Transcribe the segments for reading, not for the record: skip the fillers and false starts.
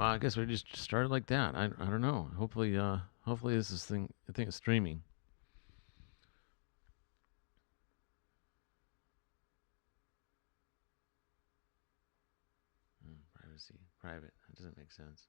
Well, I guess we just started like that. I don't know. Hopefully this is thing. I think it's streaming. Privacy, private. That doesn't make sense.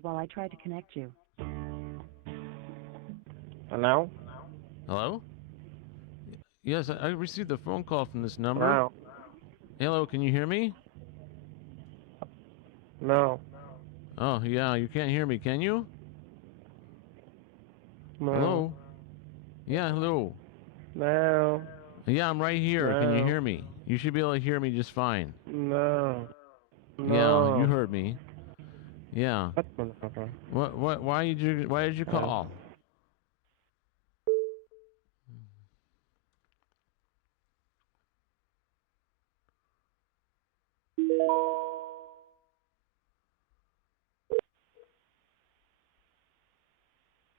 While I try to connect you. Hello? Hello? Yes, I received a phone call from this number. Hello? Hello, can you hear me? No. Oh, yeah, you can't hear me, can you? No. Hello? Yeah, hello. No. Yeah, I'm right here. Can you No. hear me? You should be able to hear me just fine. No. Yeah, you No. heard me. Yeah. What motherfucker? Why did you Yeah. call?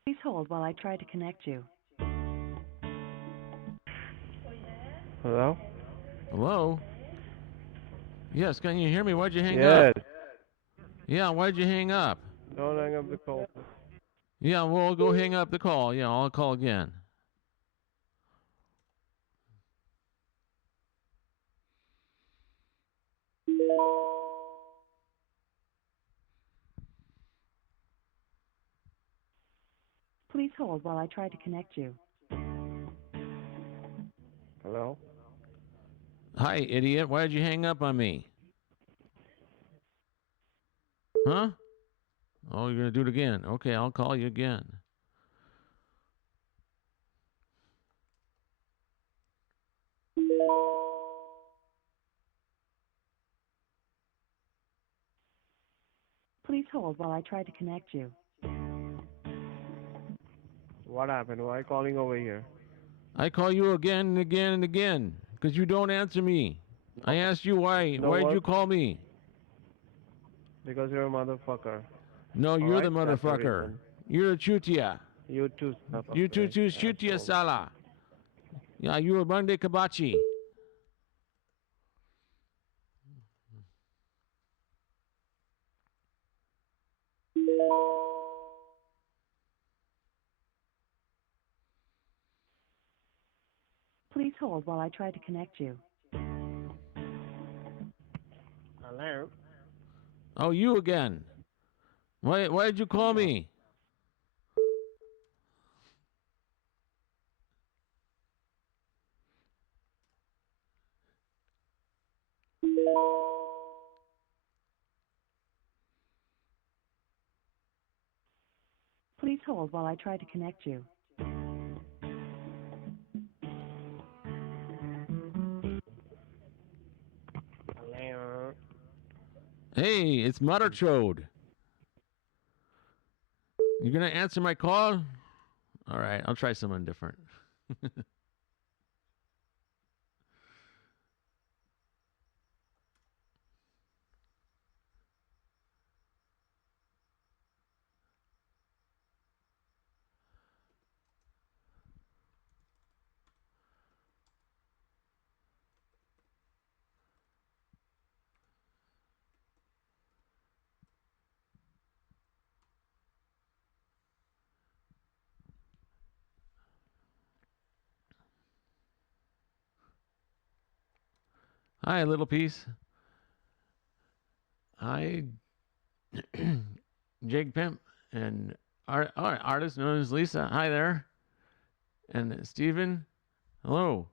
Please hold while I try to connect you. Hello? Hello? Yes, can you hear me? Why'd you hang up? Yes. Yeah, why'd you hang up? Don't hang up the call. Yeah, well, go hang up the call. Yeah, I'll call again. Please hold while I try to connect you. Hello? Hi, idiot. Why'd you hang up on me? Huh? Oh, you're going to do it again. Okay, I'll call you again. Please hold while I try to connect you. What happened? Why calling over here? I call you again and again and again because you don't answer me. I No. asked you why. No Why'd you what? call me? Because you're a motherfucker. No, you're the Alright? That's the motherfucker. reason. You're a chutia. You too, son of You a too chutia asshole. sala. Yeah, you a Monday kabachi. Please hold while I try to connect you. Hello? Oh, you again. Why did you call No. me? Please hold while I try to connect you. Hello? Hey, it's Muttertrode. You gonna answer my call? All right, I'll try someone different. Hi, little piece. Hi, Jake Pimp and artist known as Lisa. Hi there. And Steven. Hello.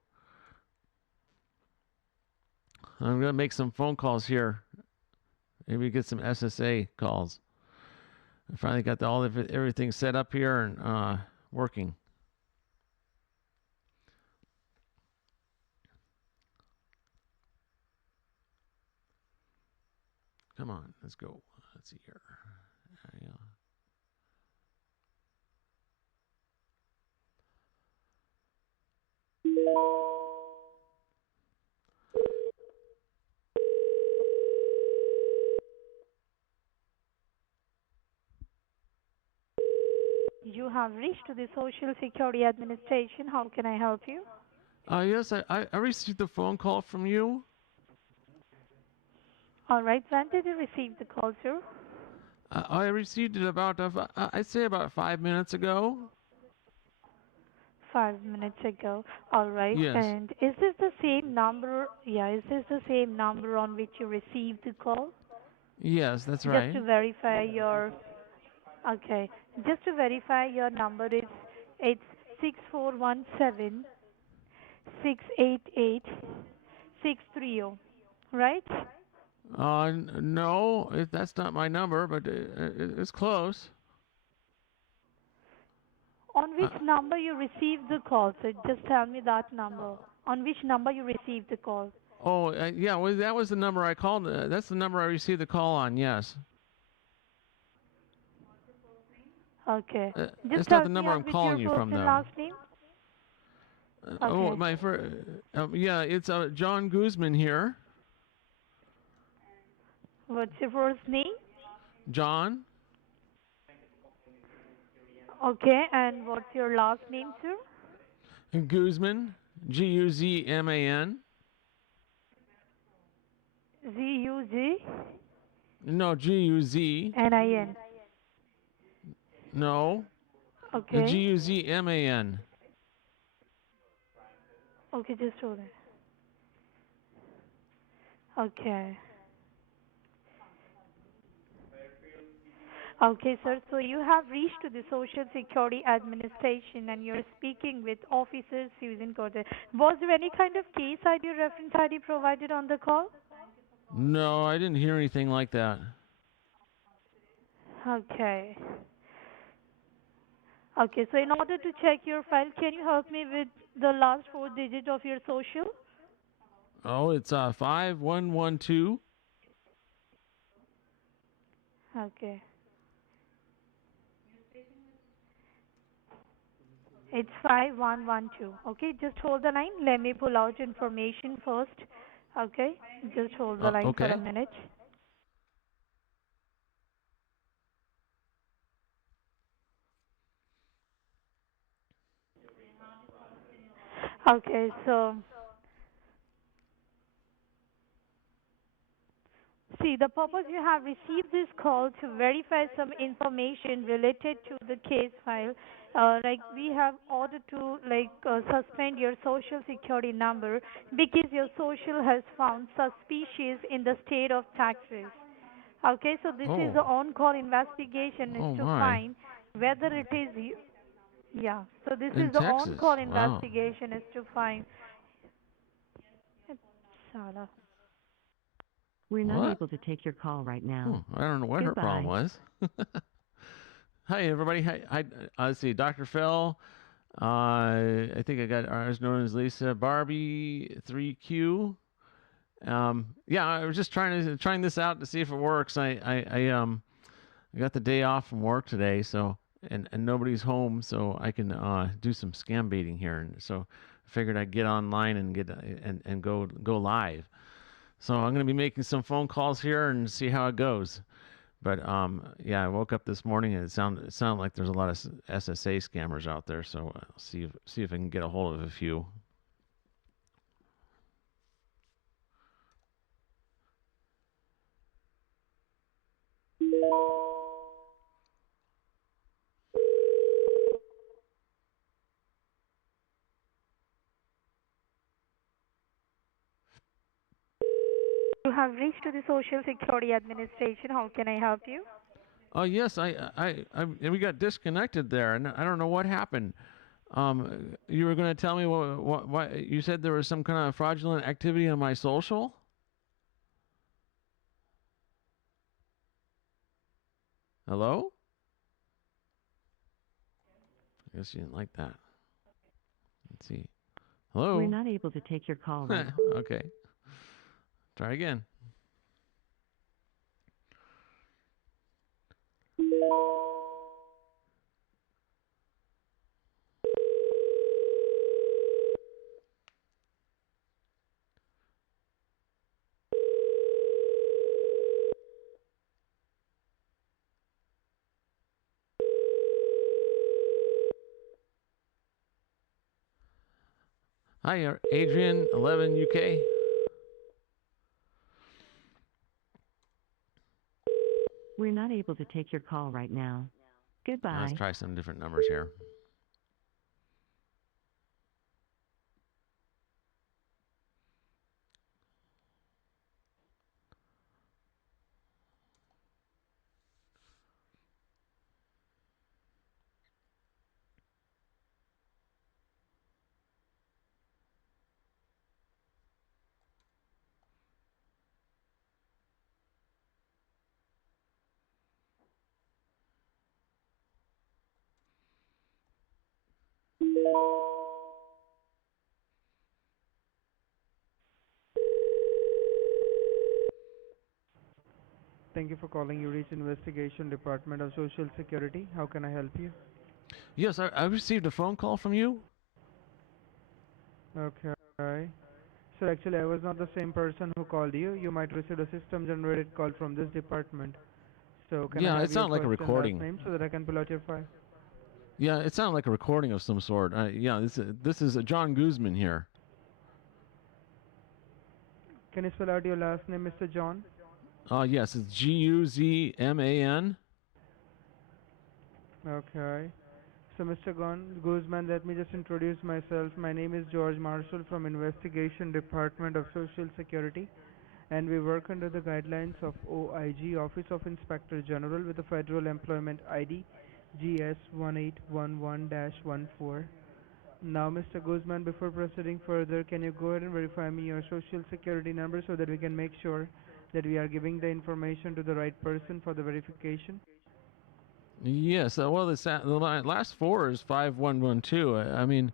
I'm gonna make some phone calls here. Maybe get some SSA calls. I finally got everything set up here and working. Come on, let's go. Let's see here. You have reached the Social Security Administration. How can I help you? Yes, I received a phone call from you. All right. When did you receive the call, sir? I received it I'd say about 5 minutes ago. 5 minutes ago. All right. Yes. And is this the same number? Yeah, is this the same number on which you received the call? Yes, that's Just right. to verify your. Okay. Just to verify your number is it's 6417 688 630. Right? No, that's not my number, but it's close. On which number you received the call? So just tell me that number. On which number you received the call? Oh, yeah, well, that was the number I called. That's the number I received the call on, yes. Okay. Just It's not the help me number I'm out with your calling you first from, and though. last name. Oh, Okay. my first. Yeah, it's John Guzman here. What's your first name? John Okay. And what's your last name, sir? Guzman, Guzman. Zuznin. No, Guz. No, Okay. Guzman. Okay, just hold it. Okay. Okay, sir. So you have reached to the Social Security Administration and you're speaking with Officer Susan Cortez. Was there any kind of case ID or reference ID provided on the call? No, I didn't hear anything like that. Okay. Okay, so in order to check your file, can you help me with the last four digits of your social? Oh, it's 5112. Okay. It's 5112. Okay, just hold the line. Let me pull out information first. Okay, just hold the line for a Okay. minute. Okay, so see, the purpose you have received this call to verify some information related to the case file. Like we have ordered to suspend your social security number because your social has found suspicious in the state of Texas. Okay, so this is Oh, the on-call investigation is oh to my. find whether it is yeah. So this In is the Texas. on-call Wow. investigation is to find. Sarah. We're not What? able to take your call right now. I don't know what her problem Goodbye. was. Hi, everybody. Hi. Let's see. Dr. Phil. I think I got ours known as Lisa Barbie 3Q. Yeah, I was just trying this out to see if it works. I got the day off from work today, so and nobody's home, so I can do some scam baiting here, and so I figured I'd get online and get and go live. So I'm gonna be making some phone calls here and see how it goes. But yeah, I woke up this morning and it sounded like there's a lot of SSA scammers out there. So I'll see if I can get a hold of a few. You have reached to the Social Security Administration. How can I help you? Oh yes, we got disconnected there, and I don't know what happened. You were going to tell me what you said there was some kind of fraudulent activity on my social. Hello? I guess you didn't like that. Let's see. Hello? We're not able to take your call right. Okay. Try again. Hi, Adrian, 11 UK. We're not able to take your call right now. Goodbye. Let's try some different numbers here. Thank you for calling URI's Investigation Department of Social Security. How can I help you? Yes, I received a phone call from you. Okay. So actually, I was not the same person who called you. You might receive a system-generated call from this department. So can I Yeah, have it your sounded like a first and last recording. name so that I can pull out your file? Yeah, it sounded like a recording of some sort. Yeah, this is John Guzman here. Can you spell out your last name, Mr. John? Yes, it's Guzman. Okay. So Mr. Guzman, let me just introduce myself. My name is George Marshall from Investigation Department of Social Security, and we work under the guidelines of OIG, Office of Inspector General, with the Federal Employment ID GS1811-14. Now, Mr. Guzman, before proceeding further, can you go ahead and verify me your social security number so that we can make sure that we are giving the information to the right person for the verification? Yes, well, the last four is 5112. I mean,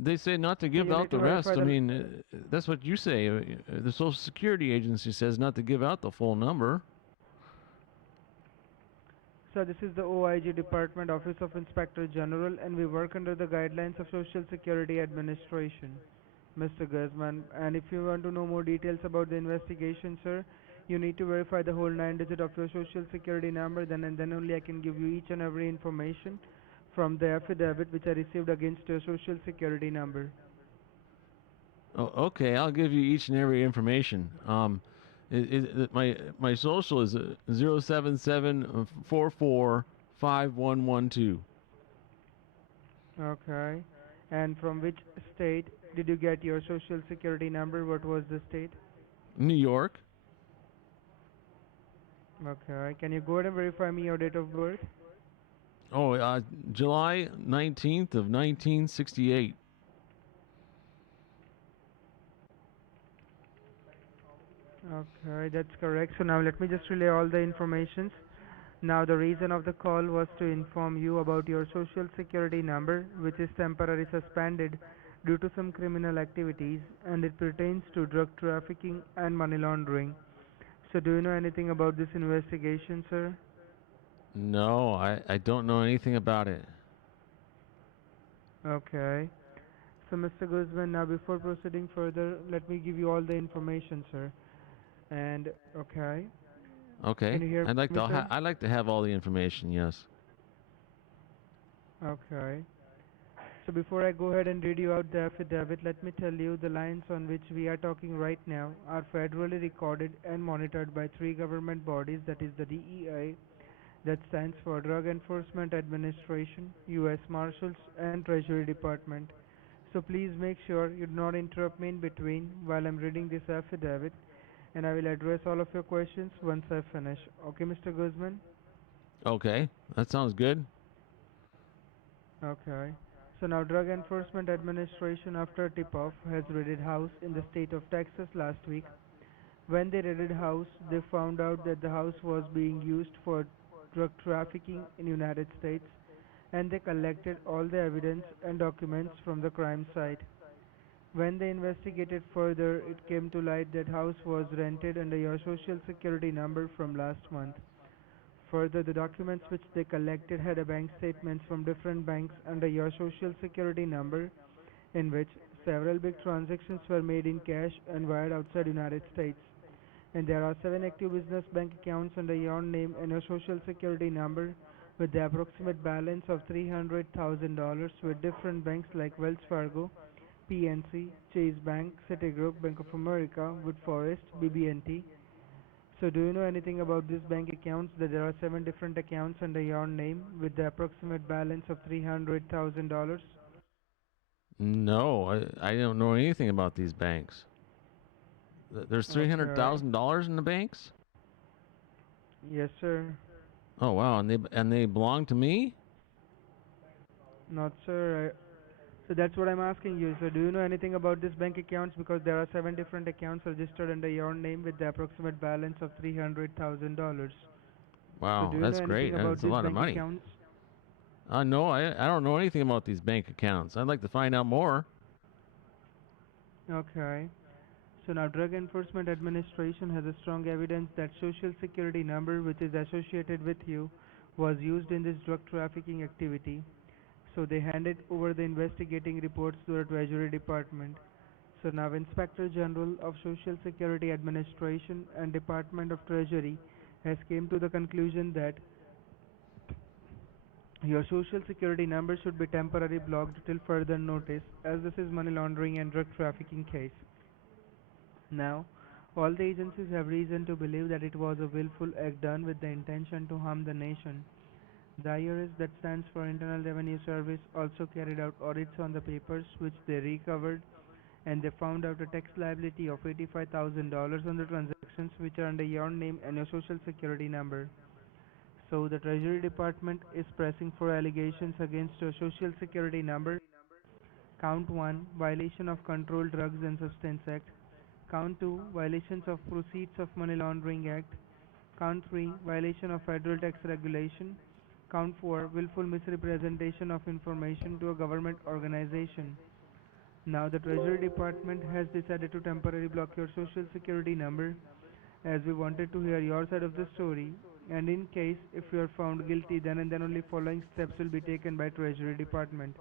they say not to So give you out need to the verify rest. I the mean, that's what you say. The Social Security Agency says not to give out the full number. So this is the OIG Department, Office of Inspector General, and we work under the guidelines of Social Security Administration, Mr. Guzman. And if you want to know more details about the investigation, sir, you need to verify the whole 9 digit of your Social Security number, then and then only I can give you each and every information from the affidavit which I received against your Social Security number. Oh, okay, I'll give you each and every information. My social is 077445112. Okay. And from which state did you get your Social Security number? What was the state? New York. Okay. Can you go ahead and verify me your date of birth? Oh, July 19th of 1968. Okay, that's correct. So now let me just relay all the informations. Now the reason of the call was to inform you about your social security number, which is temporarily suspended due to some criminal activities, and it pertains to drug trafficking and money laundering. So do you know anything about this investigation, sir? No, I don't know anything about it. Okay. So Mr. Guzman, now before proceeding further, let me give you all the information, sir. And okay, can Okay, you hear me, sir? I'd like to have all the information. Yes. Okay. So before I go ahead and read you out the affidavit, let me tell you the lines on which we are talking right now are federally recorded and monitored by three government bodies, that is the DEA, that stands for Drug Enforcement Administration, US Marshals, and Treasury Department. So please make sure you do not interrupt me in between while I'm reading this affidavit, and I will address all of your questions once I finish. Okay, Mr. Guzman? Okay, that sounds good. Okay. So now Drug Enforcement Administration, after a tip-off, has raided house in the state of Texas last week, When they raided house, they found out that the house was being used for drug trafficking in United States, and they collected all the evidence and documents from the crime site. When they investigated further, it came to light that house was rented under your social security number from last month. Further, the documents which they collected had a bank statements from different banks under your social security number in which several big transactions were made in cash and wired outside United States. And there are 7 active business bank accounts under your name and your social security number with the approximate balance of $300,000 with different banks like Wells Fargo, PNC, Chase Bank, Citigroup, Bank of America, Woodforest, BB&T. So do you know anything about these bank accounts that there are 7 different accounts under your name with the approximate balance of $300,000? No, I don't know anything about these banks. There's three hundred Okay. thousand dollars in the banks. Yes, sir. Oh wow, and they belong to me. Not sir. So that's what I'm asking you. So do you know anything about these bank accounts? Because there are 7 different accounts registered under your name with the approximate balance of $300,000. So Wow, do you know that's anything great. about That's a these lot of bank money. accounts? No, I don't know anything about these bank accounts. I'd like to find out more. Okay. So now Drug Enforcement Administration has a strong evidence that social security number which is associated with you was used in this drug trafficking activity. So they handed over the investigating reports to the Treasury Department. So now Inspector General of Social Security Administration and Department of Treasury has came to the conclusion that your social security number should be temporarily blocked till further notice as this is money laundering and drug trafficking case. Now, all the agencies have reason to believe that it was a willful act done with the intention to harm the nation. The IRS, that stands for Internal Revenue Service, also carried out audits on the papers which they recovered, and they found out a tax liability of $85,000 on the transactions which are under your name and your social security number. So the Treasury Department is pressing for allegations against your social security number. Count 1, violation of Controlled Drugs and Substance Act. Count 2, violations of Proceeds of Money Laundering Act. Count 3, violation of federal tax regulation. Count 4, willful misrepresentation of information to a government organization. Now the Treasury Department has decided to temporarily block your social security number as we wanted to hear your side of the story, and in case if you are found guilty, then and then only following steps will be taken by Treasury Department.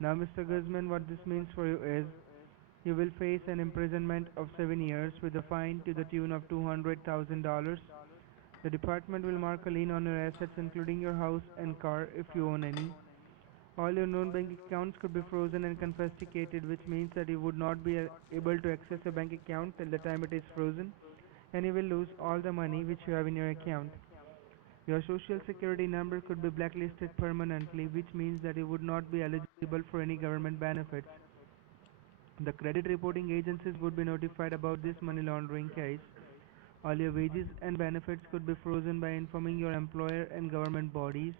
Now Mr. Guzman, what this means for you is you will face an imprisonment of 7 years with a fine to the tune of $200,000. The department will mark a lien on your assets including your house and car if you own any. All your known bank accounts could be frozen and confiscated, which means that you would not be able to access a bank account till the time it is frozen, and you will lose all the money which you have in your account. Your social security number could be blacklisted permanently, which means that you would not be eligible for any government benefits. The credit reporting agencies would be notified about this money laundering case. All your wages and benefits could be frozen by informing your employer and government bodies.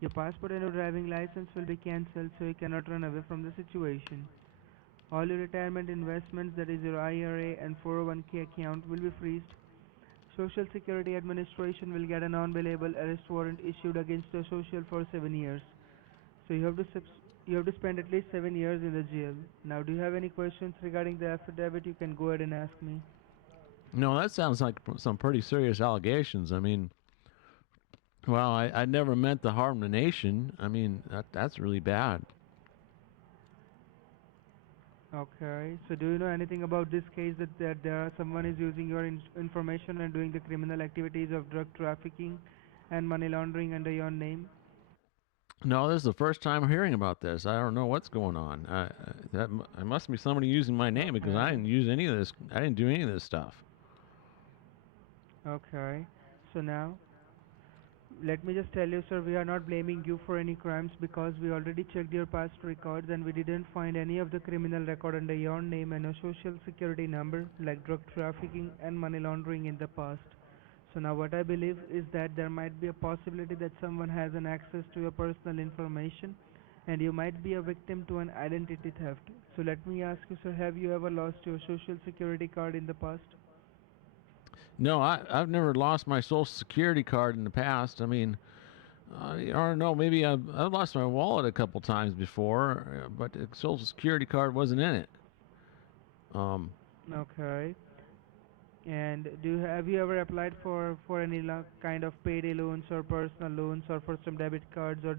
Your passport and your driving license will be cancelled so you cannot run away from the situation. All your retirement investments, that is your IRA and 401k account, will be freezed. Social Security Administration will get a non-bailable arrest warrant issued against your social for 7 years. So you have to spend at least 7 years in the jail. Now, do you have any questions regarding the affidavit? You can go ahead and ask me. No, that sounds like some pretty serious allegations. I mean, well, I never meant to harm the nation. I mean, that's really bad. Okay. So do you know anything about this case that there are someone is using your information and doing the criminal activities of drug trafficking and money laundering under your name? No, this is the first time hearing about this. I don't know what's going on. It must be somebody using my name because I Okay. didn't use any of this. I didn't do any of this stuff. Okay. So now, let me just tell you, sir, we are not blaming you for any crimes because we already checked your past records and we didn't find any of the criminal record under your name and your social security number like drug trafficking and money laundering in the past. So now what I believe is that there might be a possibility that someone has an access to your personal information and you might be a victim to an identity theft. So let me ask you, sir, have you ever lost your social security card in the past? No, I've never lost my Social Security card in the past. I mean, I don't know. Maybe I've lost my wallet a couple times before, but the Social Security card wasn't in it. Um, Okay. And have you ever applied for any kind of payday loans or personal loans or for some debit cards or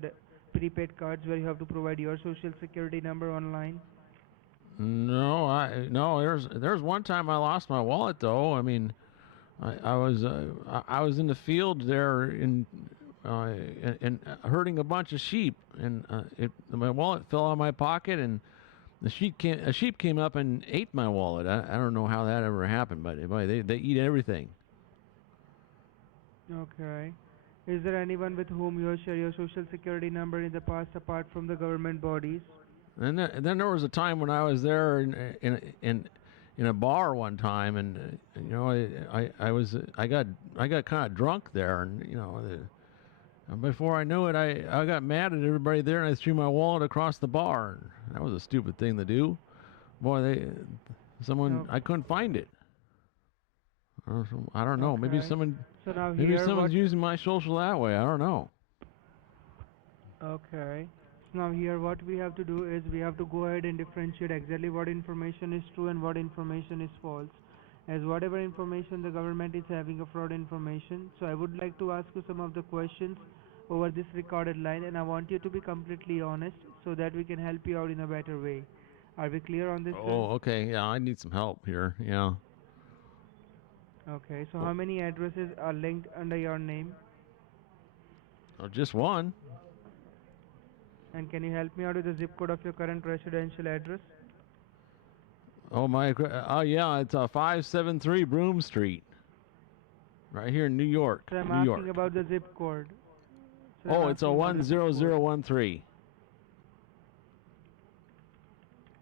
prepaid cards where you have to provide your social security number online? no, no. There's one time I lost my wallet though. I mean, I was in the field there uh, in herding a bunch of sheep, and my wallet fell out of my pocket, and a sheep came up and ate my wallet. I don't know how that ever happened, but boy, they eat everything. Okay. Is there anyone with whom you have shared your social security number in the past apart from the government bodies? And then there was a time when I was there in a bar one time, and you know I got kind of drunk there, and you know before I knew it, I got mad at everybody there, and I threw my wallet across the bar. And that was a stupid thing to do. Boy, No. I couldn't find it. I don't know. Okay. So now Maybe here what someone's using my social that way. I don't know. Okay. So now here what we have to do is we have to go ahead and differentiate exactly what information is true and what information is false. As whatever information the government is having a fraud information, so I would like to ask you some of the questions over this recorded line, and I want you to be completely honest so that we can help you out in a better way. Are we clear on this, sir? Oh, okay. Yeah, I need some help here. Yeah. Okay. So how many addresses are linked under your name? Oh, just one. And can you help me out with the zip code of your current residential address? Oh my. Oh yeah, it's 573 Broome Street, right here in New York, So I'm New asking York. about the zip code. So I'm Oh, it's a asking about the zip code. 10013.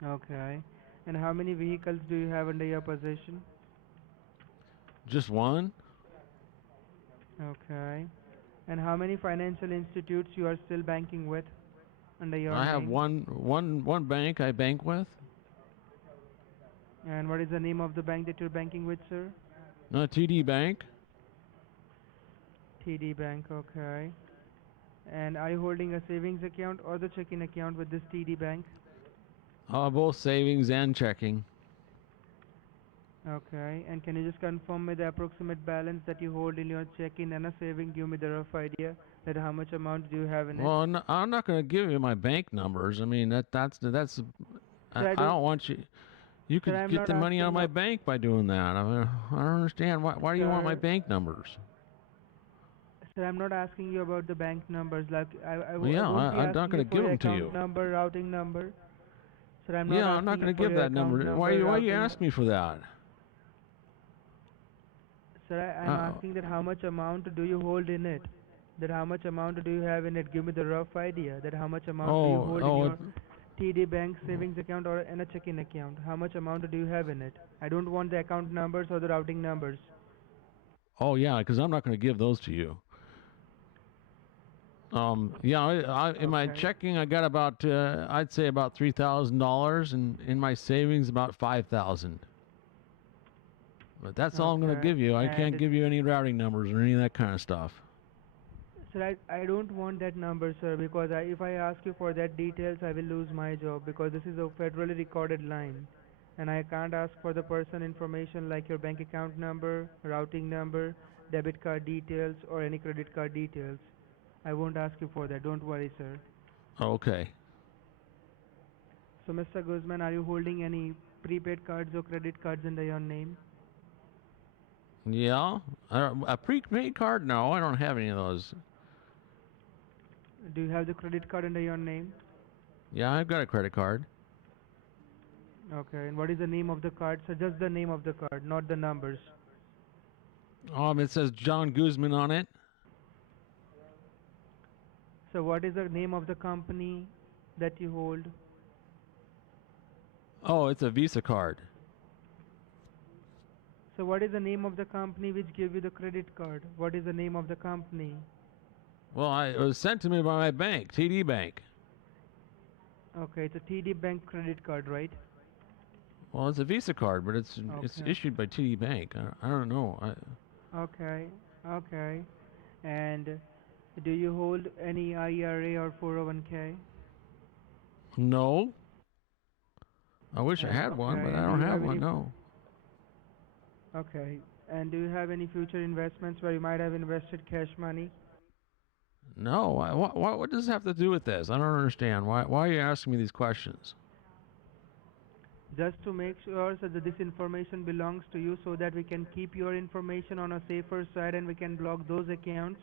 Okay. And how many vehicles do you have under your possession? Just one? Okay. And how many financial institutes you are still banking with under your I have name? one bank I bank with. And what is the name of the bank that you're banking with, sir? No, TD Bank. TD Bank, okay. And are you holding a savings account or the checking account with this TD Bank? Both savings and checking. Okay. And can you just confirm me the approximate balance that you hold in your checking and a saving? Give me the rough idea that how much amount do you have in it? Well, I'm not going to give you my bank numbers. I mean, that's Sir, I don't want you. You sir, could I'm get not the money out of asking my of, bank by doing that. I mean, I don't understand. Why do you want my sir, bank numbers? sir, I'm not asking you about the bank numbers. Like Well, I yeah, won't be I'm not asking going you to for give your them to account you. number, routing number. Sir, I'm not Yeah, I'm not asking you going to for give your that account number. number, Why you routing. ask me for that? Sir, I'm Uh, asking that how much amount do you hold in it? That how much amount do you have in it? Give me the rough idea. That how much amount do you hold in oh, your TD Bank savings account or in a checking account? How much amount do you have in it? I don't want the account numbers or the routing numbers. oh yeah, because I'm not going to give those to you. Yeah, in my Okay. checking, I got about, I'd say about $3,000, and in my savings, about 5,000. But that's all I'm going to Okay. give you. I can't And give you any routing numbers or any of that kind of stuff. sir, I don't want that number, sir, because if I ask you for that details, I will lose my job because this is a federally recorded line. And I can't ask for the person information like your bank account number, routing number, debit card details, or any credit card details. I won't ask you for that. Don't worry, sir. Okay. So, Mr. Guzman, are you holding any prepaid cards or credit cards under your name? Yeah. A prepaid card? No, I don't have any of those. Do you have the credit card under your name? Yeah, I've got a credit card. Okay. And what is the name of the card? So just the name of the card, not the numbers. It says John Guzman on it. So what is the name of the company that you hold? Oh, it's a Visa card. So what is the name of the company which gave you the credit card? What is the name of the company? Well, it was sent to me by my bank, TD Bank. Okay, it's a TD Bank credit card, right? Well, it's a Visa card, but it's Okay. issued by TD Bank. I don't know. Okay, okay. And do you hold any IRA or 401k? No. I wish I And had one, okay, but I and do don't you have have one. any No. okay, and do you have any future investments where you might have invested cash money? No. What does this have to do with this? I don't understand. Why are you asking me these questions? Just to make sure so that this information belongs to you so that we can keep your information on a safer side and we can block those accounts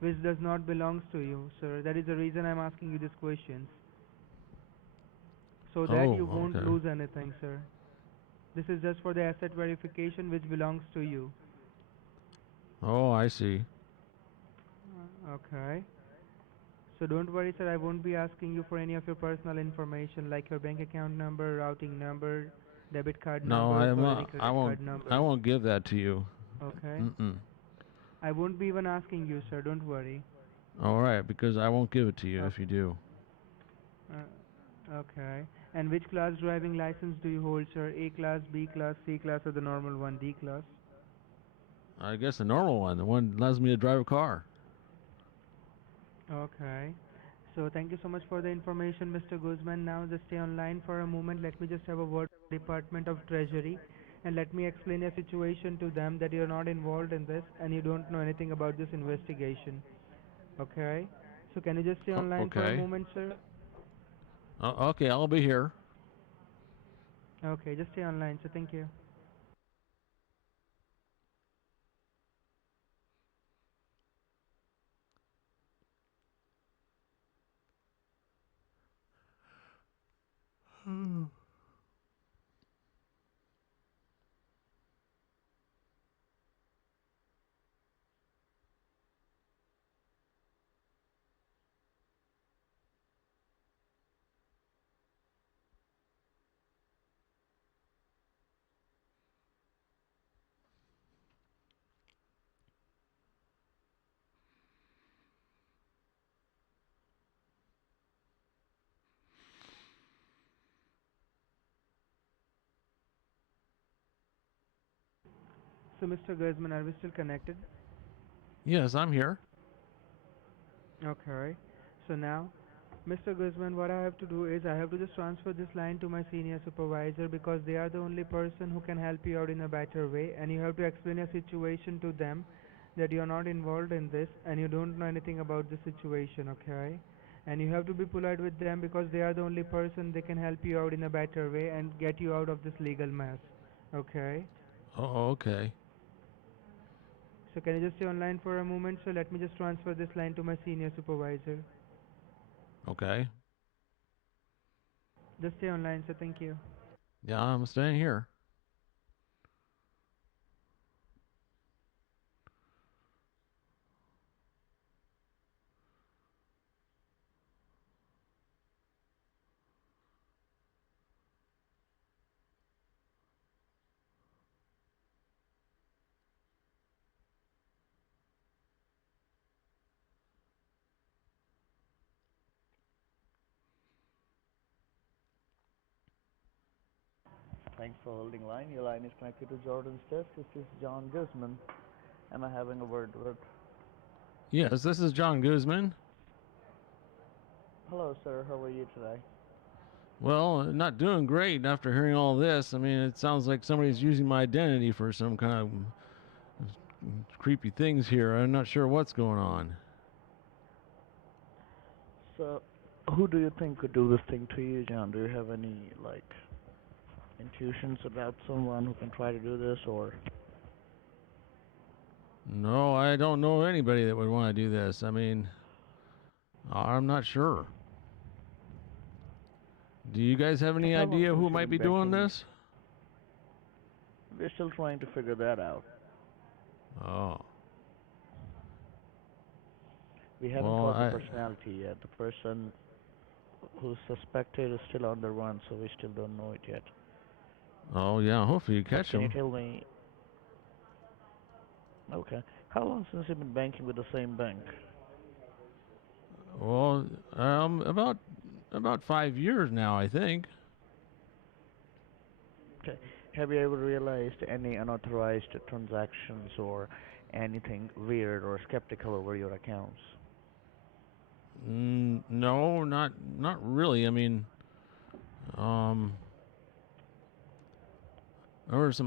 which does not belongs to you, sir. That is the reason I'm asking you these questions. So that you Oh, won't okay. lose anything, sir. This is just for the asset verification which belongs to you. Oh, I see. Okay. So don't worry, sir. I won't be asking you for any of your personal information like your bank account number, routing number, debit card No, numbers, I'm or any not. I credit won't. card I numbers. won't give that to you. Okay. Mm-mm. I won't be even asking you, sir. Don't worry. All right, because I won't give it to you if you Okay. do. Okay. And which class driving license do you hold, sir? A class, B class, C class, or the normal one, D class? I guess the normal one, the one that allows me to drive a car. Okay. So thank you so much for the information, Mr. Guzman. Now just stay online for a moment. Let me just have a word with the Department of Treasury and let me explain your situation to them that you're not involved in this and you don't know anything about this investigation. Okay? So can you just stay online for a Okay. moment, sir? Okay, I'll be here. Okay, just stay online. So thank you. So Mr. Guzman, are we still connected? Yes, I'm here. Okay. So now, Mr. Guzman, what I have to do is I have to just transfer this line to my senior supervisor because they are the only person who can help you out in a better way, and you have to explain your situation to them that you are not involved in this and you don't know anything about the situation, okay? And you have to be polite with them because they are the only person they can help you out in a better way and get you out of this legal mess. Okay? Oh, okay. So can you just stay online for a moment? So let me just transfer this line to my senior supervisor. Okay. Just stay online, so thank you. Yeah, I'm staying here. Thanks for holding line. Your line is connected to Jordan's desk. This is John Guzman. Am I having a word with? Yes, this is John Guzman. Hello, sir. How are you today? Well, not doing great after hearing all this. I mean, it sounds like somebody's using my identity for some kind of creepy things here. I'm not sure what's going on. So, who do you think could do this thing to you, John? Do you have any intuitions about someone who can try to do this, or? No, I don't know anybody that would want to do this. I mean, I'm not sure. Do you guys have any How long idea since who you've might been be doing banking? this? We're still trying to figure that out. Oh, We haven't well, caught the personality yet. The person who's suspected is still on the run, so we still don't know it yet. oh yeah, hopefully you But catch can you him. tell me? Okay. How long since you've been banking with the same bank? Well, about 5 years now, I think. Okay. Have you ever realized any unauthorized transactions or anything weird or skeptical over your accounts? No, not really. I mean, um, there was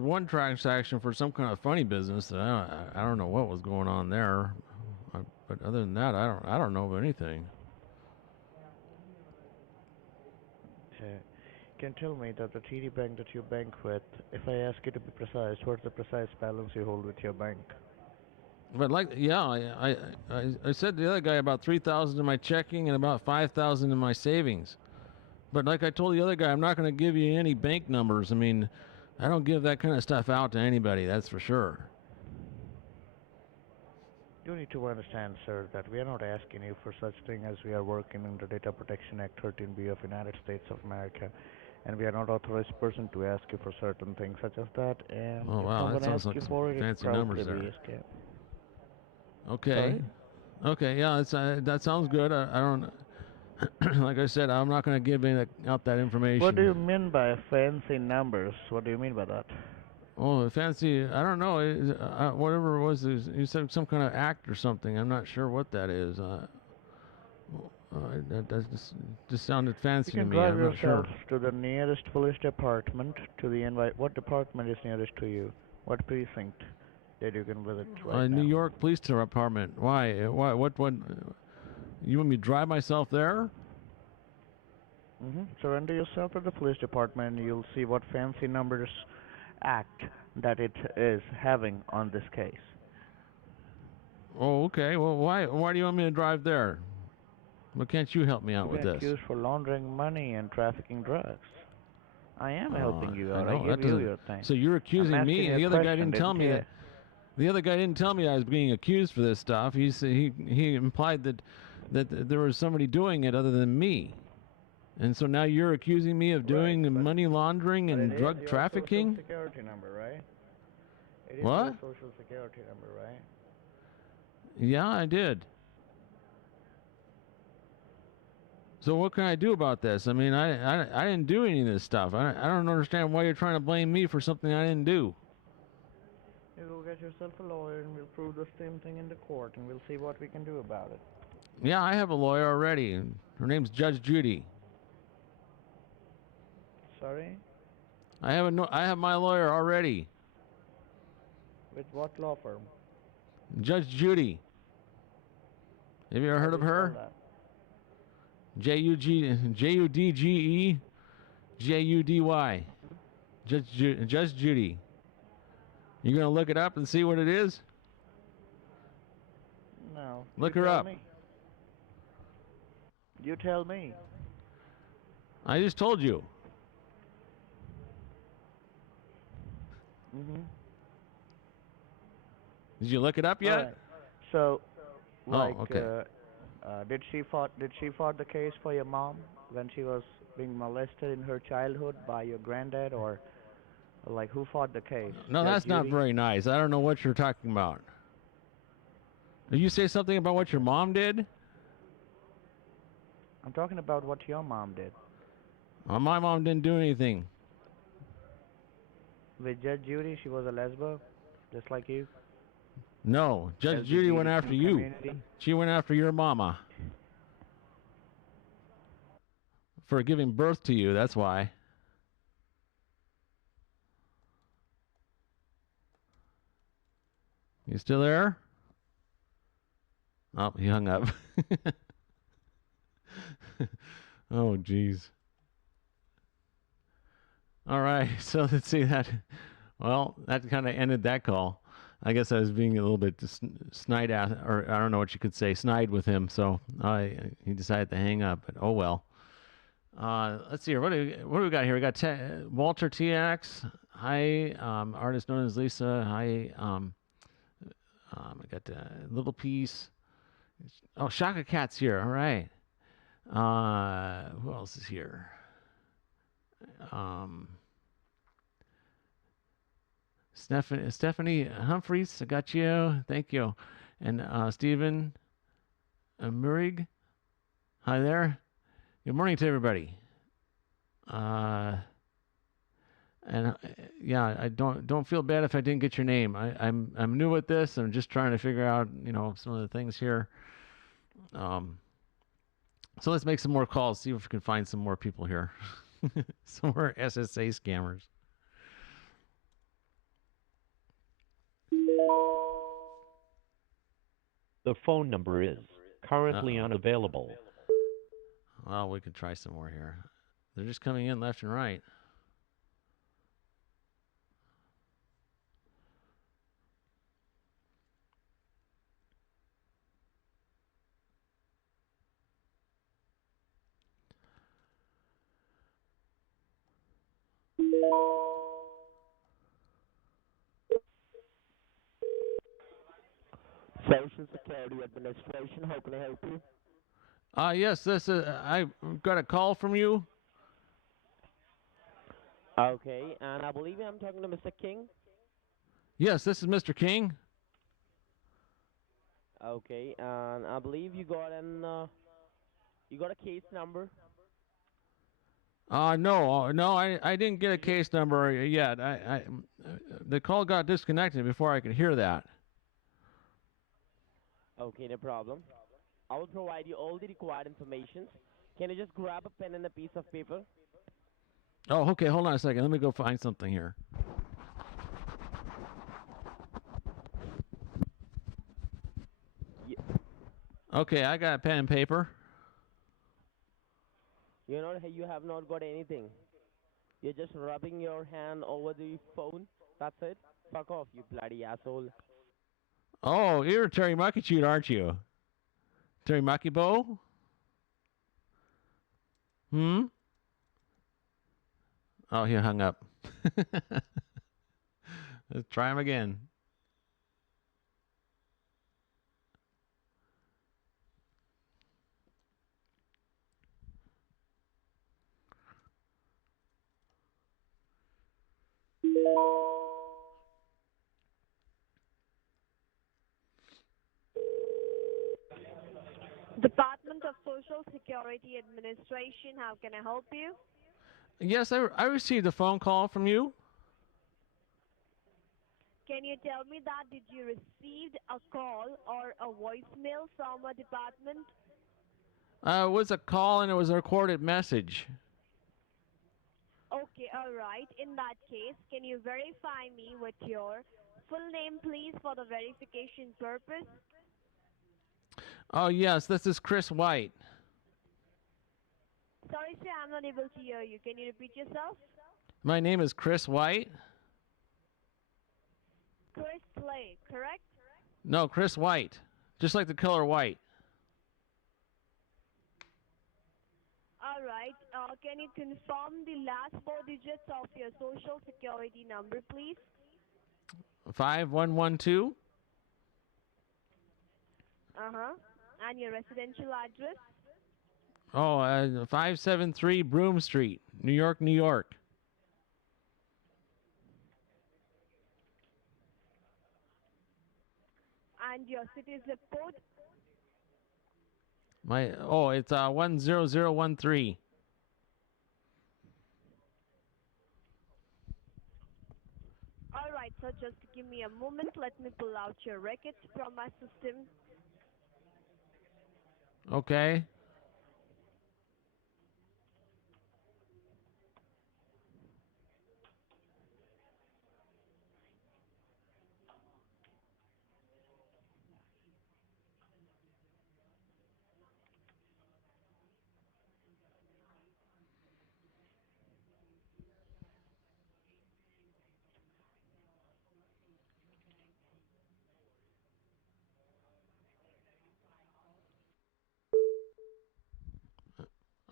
one transaction for some kind of funny business that I don't know what was going on there. But other than that, I don't know of anything. Okay. Can you tell me that the TD bank that you bank with, if I ask you to be precise, what's the precise balance you hold with your bank? But yeah, I said to the other guy about 3,000 in my checking and about 5,000 in my savings. But like I told the other guy, I'm not going to give you any bank numbers. I mean, I don't give that kind of stuff out to anybody. That's for sure. You need to understand, sir, that we are not asking you for such thing as we are working under Data Protection Act 13B of United States of America, and we are not authorized person to ask you for certain things such as that. And Oh if wow, that someone sounds asks like you some for it, it fancy probably numbers there. be a scam. Okay. Sorry? Okay, yeah, that sounds good. I don't like I said, I'm not going to give out that information. What do you mean by fancy numbers? What do you mean by that? Oh, fancy! I don't know. Whatever it was, you said some kind of act or something. I'm not sure what that is. That just sounded fancy You to can me. drive I'm not sure. yourself to the nearest police department to the What department is nearest to you? What precinct that you can visit right New now? York Police Department. Why? Why? What? You want me to drive myself there? Surrender yourself to the police department and you'll see what fancy numbers act that it is having on this case. Oh, okay. Well, why do you want me to drive there? Well, can't you help me out You've with been this? accused for laundering money and trafficking drugs. I am helping you I out. know I that give you doesn't. your thing. So you're accusing I'm me? asking The you a other guy question, didn't tell me that. The other guy didn't tell me I was being accused for this stuff. He implied that there was somebody doing it other than me. And so now you're accusing me of doing money laundering and drug trafficking? Social security number, right? It is What? your social security number, right? Yeah, I did. So what can I do about this? I mean, I didn't do any of this stuff. I don't understand why you're trying to blame me for something I didn't do. You go get yourself a lawyer and we'll prove the same thing in the court and we'll see what we can do about it. Yeah, I have a lawyer already. Her name's Judge Judy. Sorry? I have my lawyer already. With what law firm? Judge Judy. Have you ever heard of her? Judge Judy. Judge Judy. You gonna look it up and see what it is? No. Look her up. You tell me. I just told you. Did you look it up yet? All right. So, okay. Did she fought the case for your mom when she was being molested in her childhood by your granddad, or like who fought the case? No, Judge that's not Judy? very nice. I don't know what you're talking about. Did you say something about what your mom did? I'm talking about what your mom did. My mom didn't do anything. With Judge Judy, she was a lesbian, just like you. No, Judge Judy went after you. Community. She went after your mama for giving birth to you. That's why. You still there? Oh, he hung up. Oh, jeez. All right, so let's see that. Well, that kind of ended that call. I guess I was being a little bit snide at, or I don't know what you could say, snide with him. So he decided to hang up. But oh well. Let's see here. What do we got here? We got Walter TX. Hi, artist known as Lisa. Hi. I got Little Piece. Oh, Shaka Cat's here. All right. Who else is here? Stephanie Humphreys, I got you. Thank you. And Stephen Murig. Hi there. Good morning to everybody. And yeah, I don't feel bad if I didn't get your name. I'm new at this. I'm just trying to figure out some of the things here. So let's make some more calls. See if we can find some more people here. Some more SSA scammers. The phone number is currently unavailable. Well, we can try some more here. They're just coming in left and right. Social Security Administration, how can I help you? Yes, this I got a call from you. Okay, and I believe I'm talking to Mr. King. Yes, this is Mr. King. Okay, and I believe you got a case number. No, I didn't get a case number yet. The call got disconnected before I could hear that. Okay, no problem. I will provide you all the required information. Can you just grab a pen and a piece of paper? Oh, okay. Hold on a second. Let me go find something here. Okay, I got pen and paper. You have not got anything. You're just rubbing your hand over the phone. That's it. Fuck off, you bloody asshole. Oh, you're Terry Muckachute, aren't you? Terry Muckybo? Hmm? Oh, he hung up. Let's try him again. Department of Social Security Administration, how can I help you? Yes, I received a phone call from you. Can you tell me that did you receive a call or a voicemail from a department? It was a call and it was a recorded message. Okay, all right. In that case, can you verify me with your full name, please, for the verification purpose? Oh, yes, this is Chris White. Sorry, sir, I'm not able to hear you. Can you repeat yourself? My name is Chris White. Chris Clay, correct? No, Chris White. Just like the color white. All right. Can you confirm the last four digits of your social security number, please? 5112. Uh-huh. And your residential address? Oh, 573 Broome Street, New York, New York. And your city zip code? It's 10013. All right, so just give me a moment. Let me pull out your record from my system. Okay.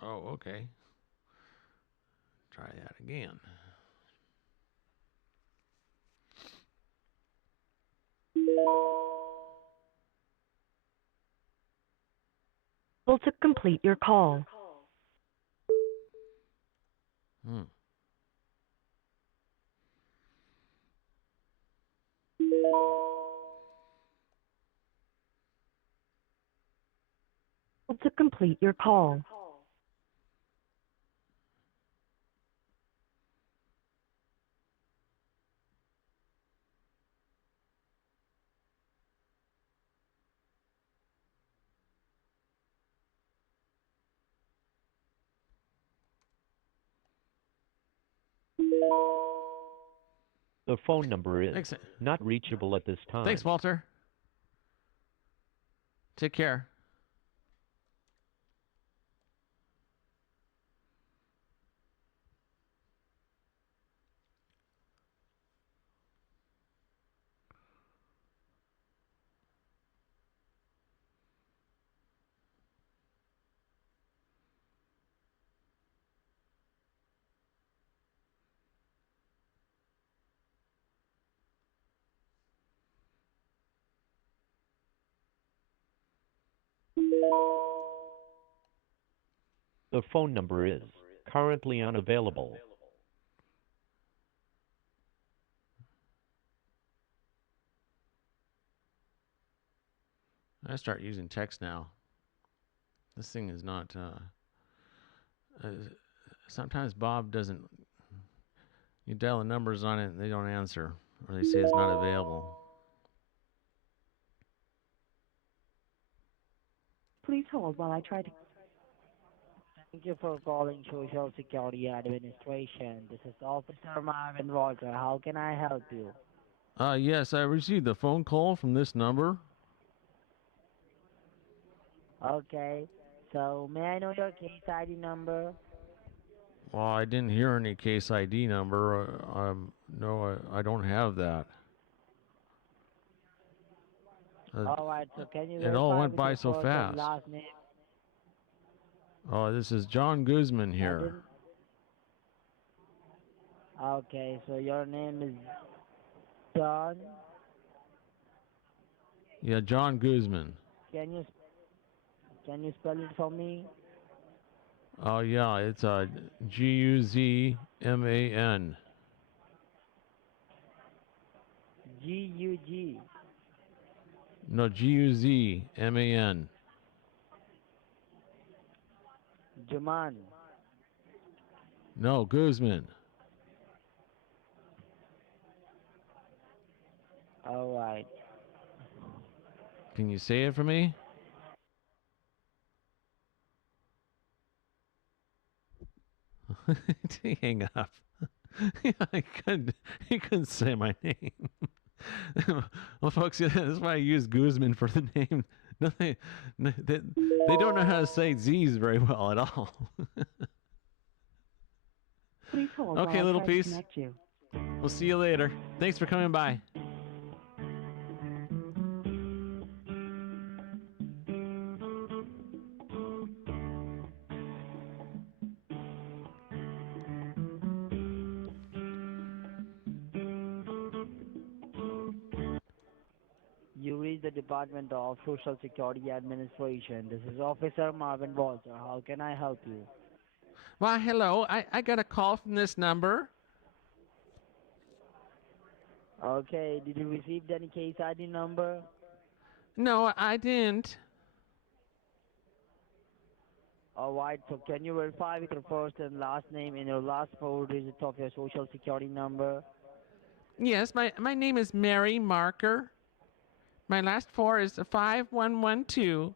Oh, okay. Try that again. To complete your call. Hmm. To complete your call. The phone number is Thanks. not reachable at this time. Thanks, Walter. Take care. The phone number is currently unavailable. I start using text now. This thing is not. Sometimes Bob doesn't. You dial the numbers on it and they don't answer, or they say it's not available. Please hold while I try to. Thank you for calling Social Security Administration. This is Officer Marvin Walter. How can I help you? Yes, I received a phone call from this number. Okay. So, may I know your case ID number? Well, I didn't hear any case ID number. No, I don't have that. Alright, so can you It all verify went with by your so first and fast. last name? Oh, this is John Guzman here. Okay, so your name is John. Yeah, John Guzman. Can you spell it for me? Oh, yeah, it's Guzman. G-U-G. No, Guzman. Juman. No, Guzman. Alright. Can you say it for me? Hang up. He couldn't say my name. Well, folks, yeah, that's why I use Guzman for the name. No, they don't know how to say Z's very well at all. Please hold Okay, while I little try to piece. connect you. We'll see you later. Thanks for coming by. You reached the Department of Social Security Administration. This is Officer Marvin Walter. How can I help you? Why, hello. I got a call from this number. Okay, did you receive any case ID number? No, I didn't. Alright, so can you verify with your first and last name and your last four digits of your Social Security number? Yes, my name is Mary Marker. My last four is 5112.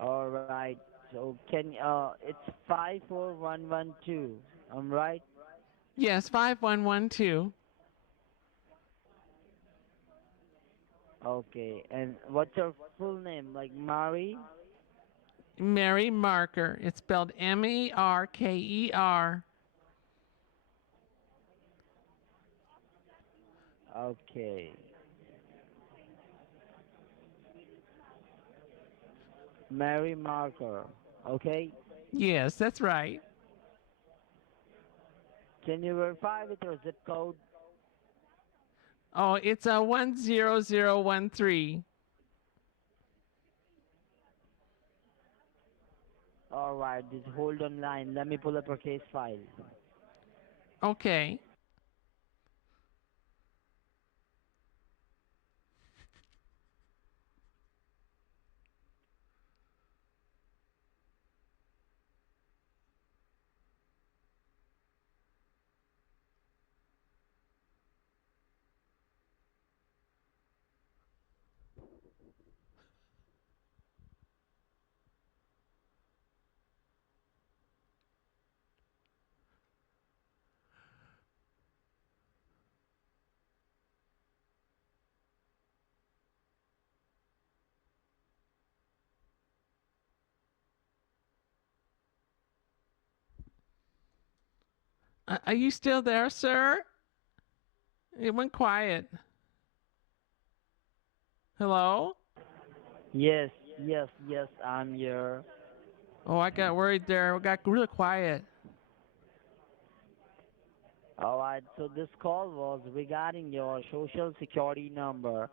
Alright, so it's 54112, I'm right? Yes, 5112. Okay, and what's your full name, like Mary? Mary Marker. It's spelled Merker. Okay. Mary Marker, okay? Yes, that's right. Can you verify with your zip code? Oh, it's a 10013. Alright, just hold on line. Let me pull up your case file. Okay. Are you still there, sir? It went quiet. Hello? Yes, yes, I'm here. Oh, I got worried there. It got really quiet. Alright, so this call was regarding your social security number,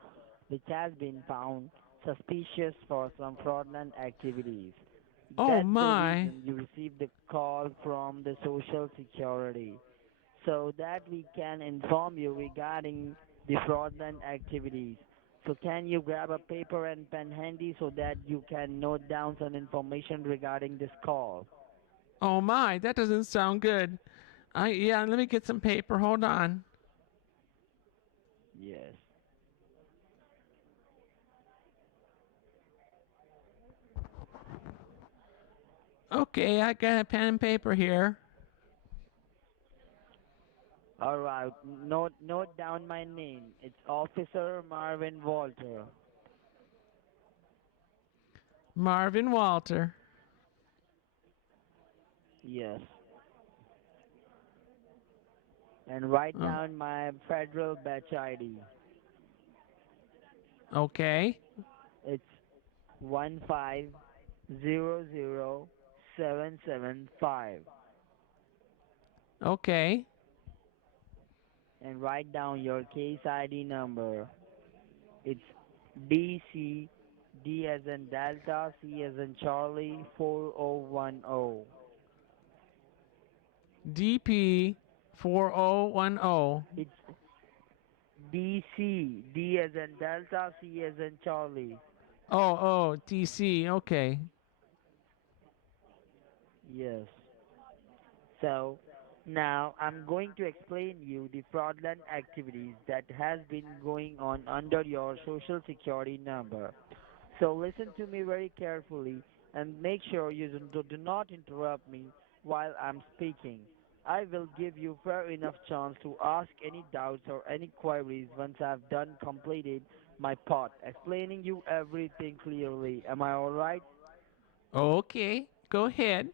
which has been found suspicious for some fraudulent activities. Oh That's the my. reason you received the call from the social security, so that we can inform you regarding the fraudulent activities. So can you grab a paper and pen handy so that you can note down some information regarding this call? Oh my, that doesn't sound good. Yeah, let me get some paper. Hold on. Yes. Okay, I got a pen and paper here. All right. Note down my name. It's Officer Marvin Walter. Marvin Walter. Yes. And write Oh, down my federal batch ID. okay. It's 1500775. Okay. And write down your case ID number. It's DC D as in Delta, C as in Charlie 4010. DP 4010. It's DC D as in Delta, C as in Charlie. Oh, DC. Okay. Yes. So now I'm going to explain you the fraudulent activities that has been going on under your social security number. So listen to me very carefully and make sure you do not interrupt me while I'm speaking. I will give you fair enough chance to ask any doubts or any queries once I've done completed my part, explaining you everything clearly. Am I alright? Okay. Go ahead.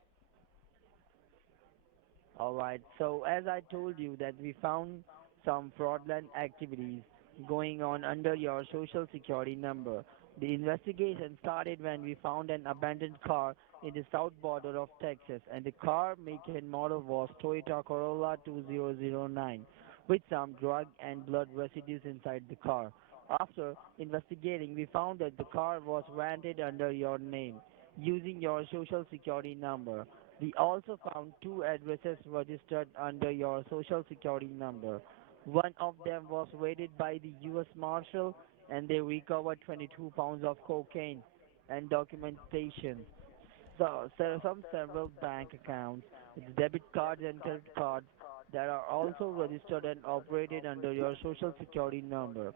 All right. So as I told you that we found some fraudulent activities going on under your social security number. The investigation started when we found an abandoned car in the south border of Texas, and the car make and model was Toyota Corolla 2009 with some drug and blood residues inside the car. After investigating, we found that the car was rented under your name using your social security number. We also found two addresses registered under your social security number. One of them was raided by the U.S. Marshal and they recovered 22 pounds of cocaine and documentation. So some several bank accounts, with debit cards and credit cards that are also registered and operated under your social security number.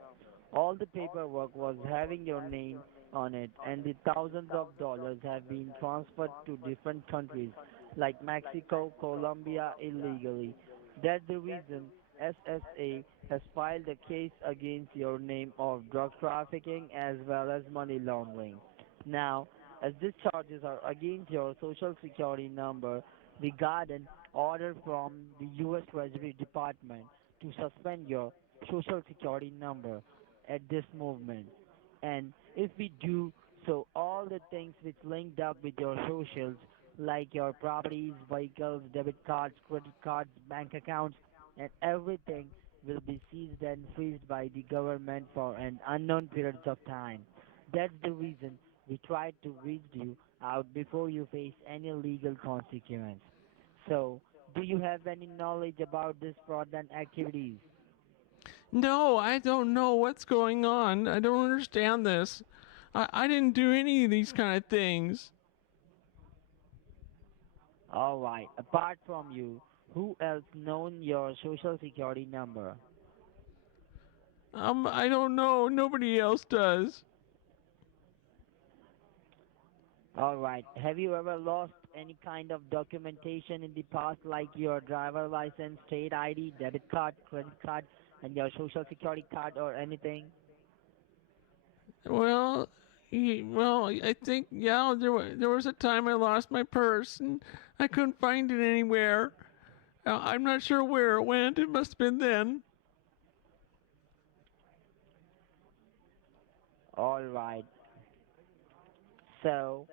All the paperwork was having your name on it, and the thousands of dollars have been transferred to different countries like Mexico, Colombia illegally. That's the reason SSA has filed a case against your name of drug trafficking as well as money laundering. Now, as these charges are against your social security number, we got an order from the U.S. Treasury Department to suspend your social security number at this movement. And if we do so, all the things which linked up with your socials, like your properties, vehicles, debit cards, credit cards, bank accounts, and everything will be seized and freezed by the government for an unknown periods of time. That's the reason we tried to reach you out before you face any legal consequence. So, do you have any knowledge about this fraudulent activities? No, I don't know what's going on. I don't understand this. I didn't do any of these kind of things. All right. Apart from you, who else known your social security number? I don't know. Nobody else does. All right. Have you ever lost any kind of documentation in the past, like your driver license, state ID, debit card, credit card, and your social security card, or anything? Well, I think there was a time I lost my purse and I couldn't find it anywhere. I'm not sure where it went. It must have been then. All right. So,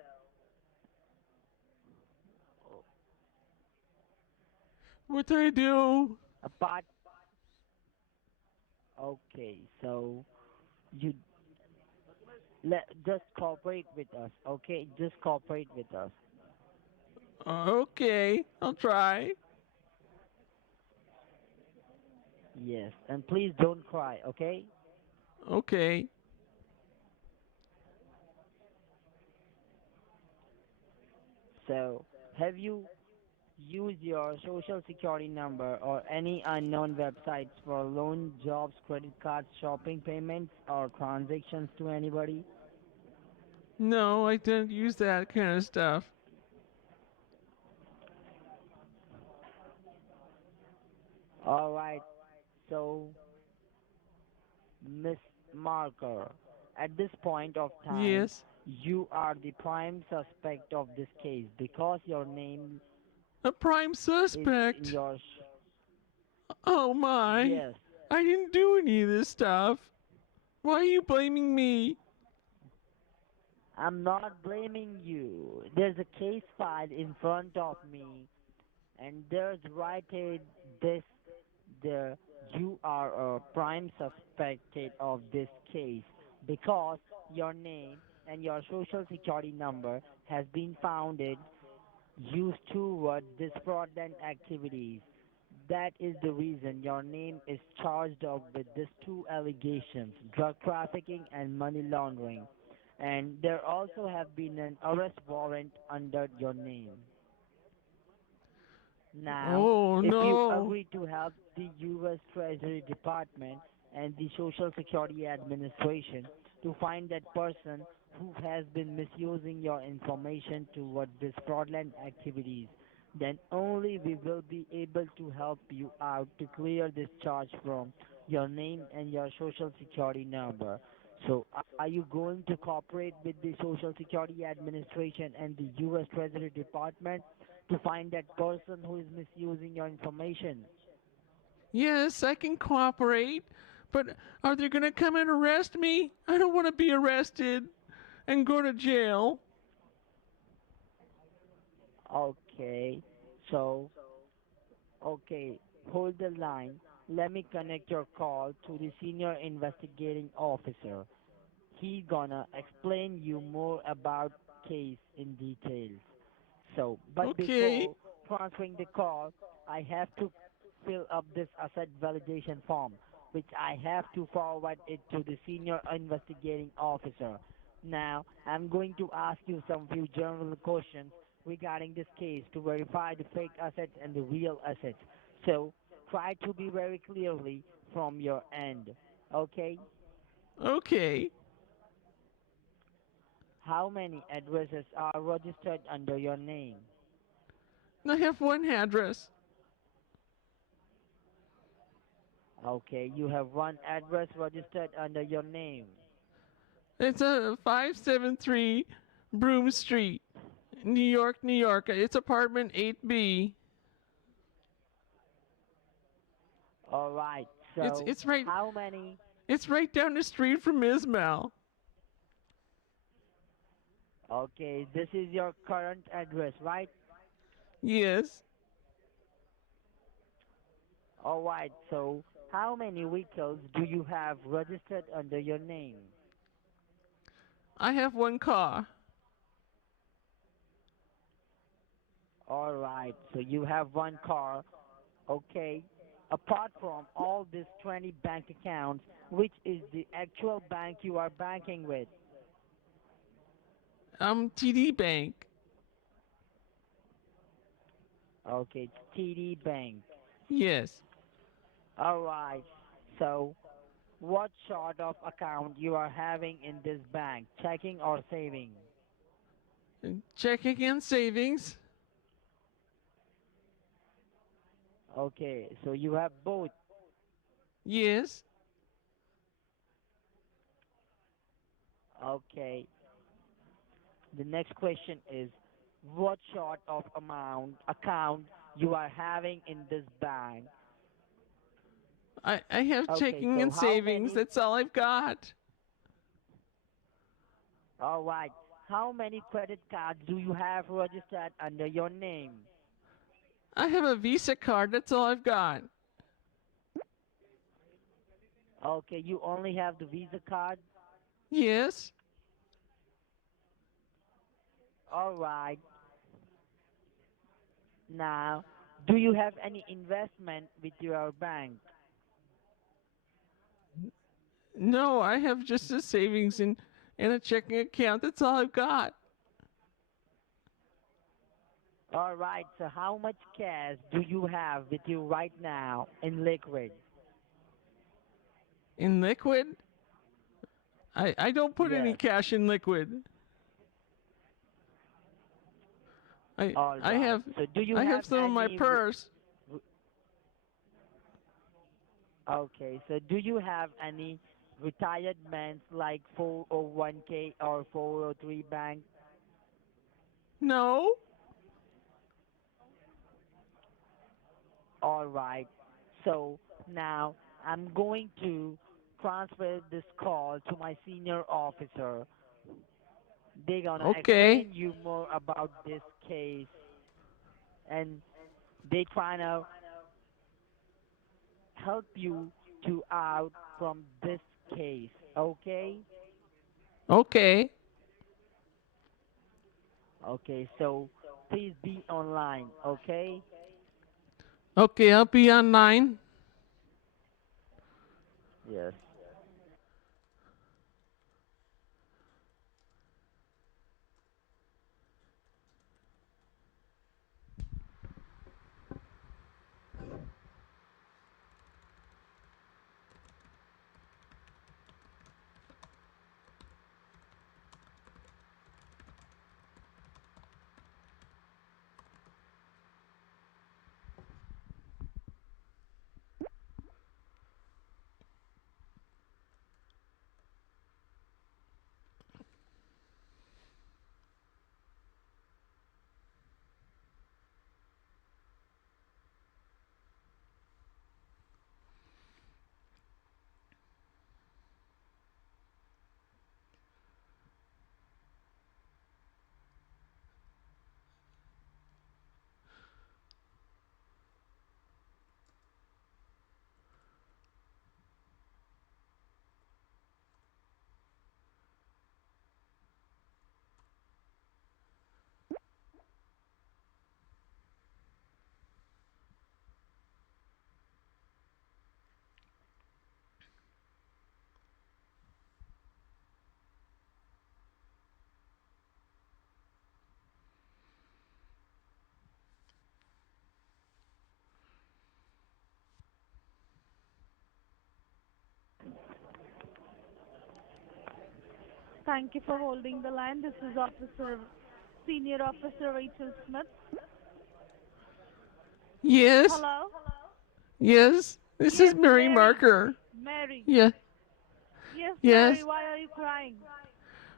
What did I do? apart, okay, so you just cooperate with us, okay? Just cooperate with us. Okay, I'll try. Yes, and please don't cry, okay? Okay. So, have you used your social security number or any unknown websites for loan, jobs, credit cards, shopping payments, or transactions to anybody? No, I didn't use that kind of stuff. All right. So, Miss Marker, at this point of time, Yes. you are the prime suspect of this case because your name A prime is in suspect. your. Oh my. Yes, I didn't do any of this stuff. Why are you blaming me? I'm not blaming you. There's a case file in front of me, and there's written this there. You are a prime suspected of this case because your name and your social security number has been founded used towards this fraudulent activities. That is the reason your name is charged up with these two allegations, drug trafficking and money laundering. And there also have been an arrest warrant under your name. Now, Oh if you no. agree to help the U.S. Treasury Department and the Social Security Administration to find that person who has been misusing your information towards these fraudulent activities, then only we will be able to help you out to clear this charge from your name and your Social Security number. So, are you going to cooperate with the Social Security Administration and the U.S. Treasury Department to find that person who is misusing your information? Yes, I can cooperate. But are they going to come and arrest me? I don't want to be arrested and go to jail. Okay, so, okay, hold the line. Let me connect your call to the senior investigating officer. He gonna explain you more about case in details. So, but Okay. before transferring the call, I have to fill up this asset validation form, which I have to forward it to the senior investigating officer. Now, I'm going to ask you some few general questions regarding this case to verify the fake assets and the real assets. So, try to be very clearly from your end. Okay? Okay. How many addresses are registered under your name? I have one address. Okay, you have one address registered under your name. It's a 573 Broome Street, New York, New York. It's apartment 8B. All right, It's so it's right how many? it's right down the street from Ismail. Okay, this is your current address, right? Yes. All right, so how many vehicles do you have registered under your name? I have one car. All right, so you have one car. Okay, apart from all these 20 bank accounts, which is the actual bank you are banking with? TD Bank. Okay, it's TD Bank. Yes. All right. So, what sort of account you are having in this bank, checking or saving? Checking and savings. Okay, so you have both. Yes. Okay. The next question is, what sort of amount account you are having in this bank. I have Okay, checking so and how savings. many? That's all I've got. All right. How many credit cards do you have registered under your name? I have a Visa card. That's all I've got. Okay, you only have the Visa card. Yes. All right. Now, do you have any investment with your bank? No, I have just a savings and a checking account. That's all I've got. All right. So, how much cash do you have with you right now in liquid? In liquid? I don't put any Yes. cash in liquid. I All I right. have So, do you I have have some in my any? purse. Okay. So, do you have any retirements like 401k or 403 bank? No. All right. So now I'm going to transfer this call to my senior officer. They're gonna Okay. explain you more about this case, and they trying to help you to out from this case. Okay. Okay. Okay. So please be online. Okay. Okay, I'll be online. Yes. Thank you for holding the line. This is Senior Officer Rachel Smith. Yes. Hello? Yes. This is Yes, Mary Mary. Marker. Mary. Yeah. Yes, Mary, Yes. why are you crying?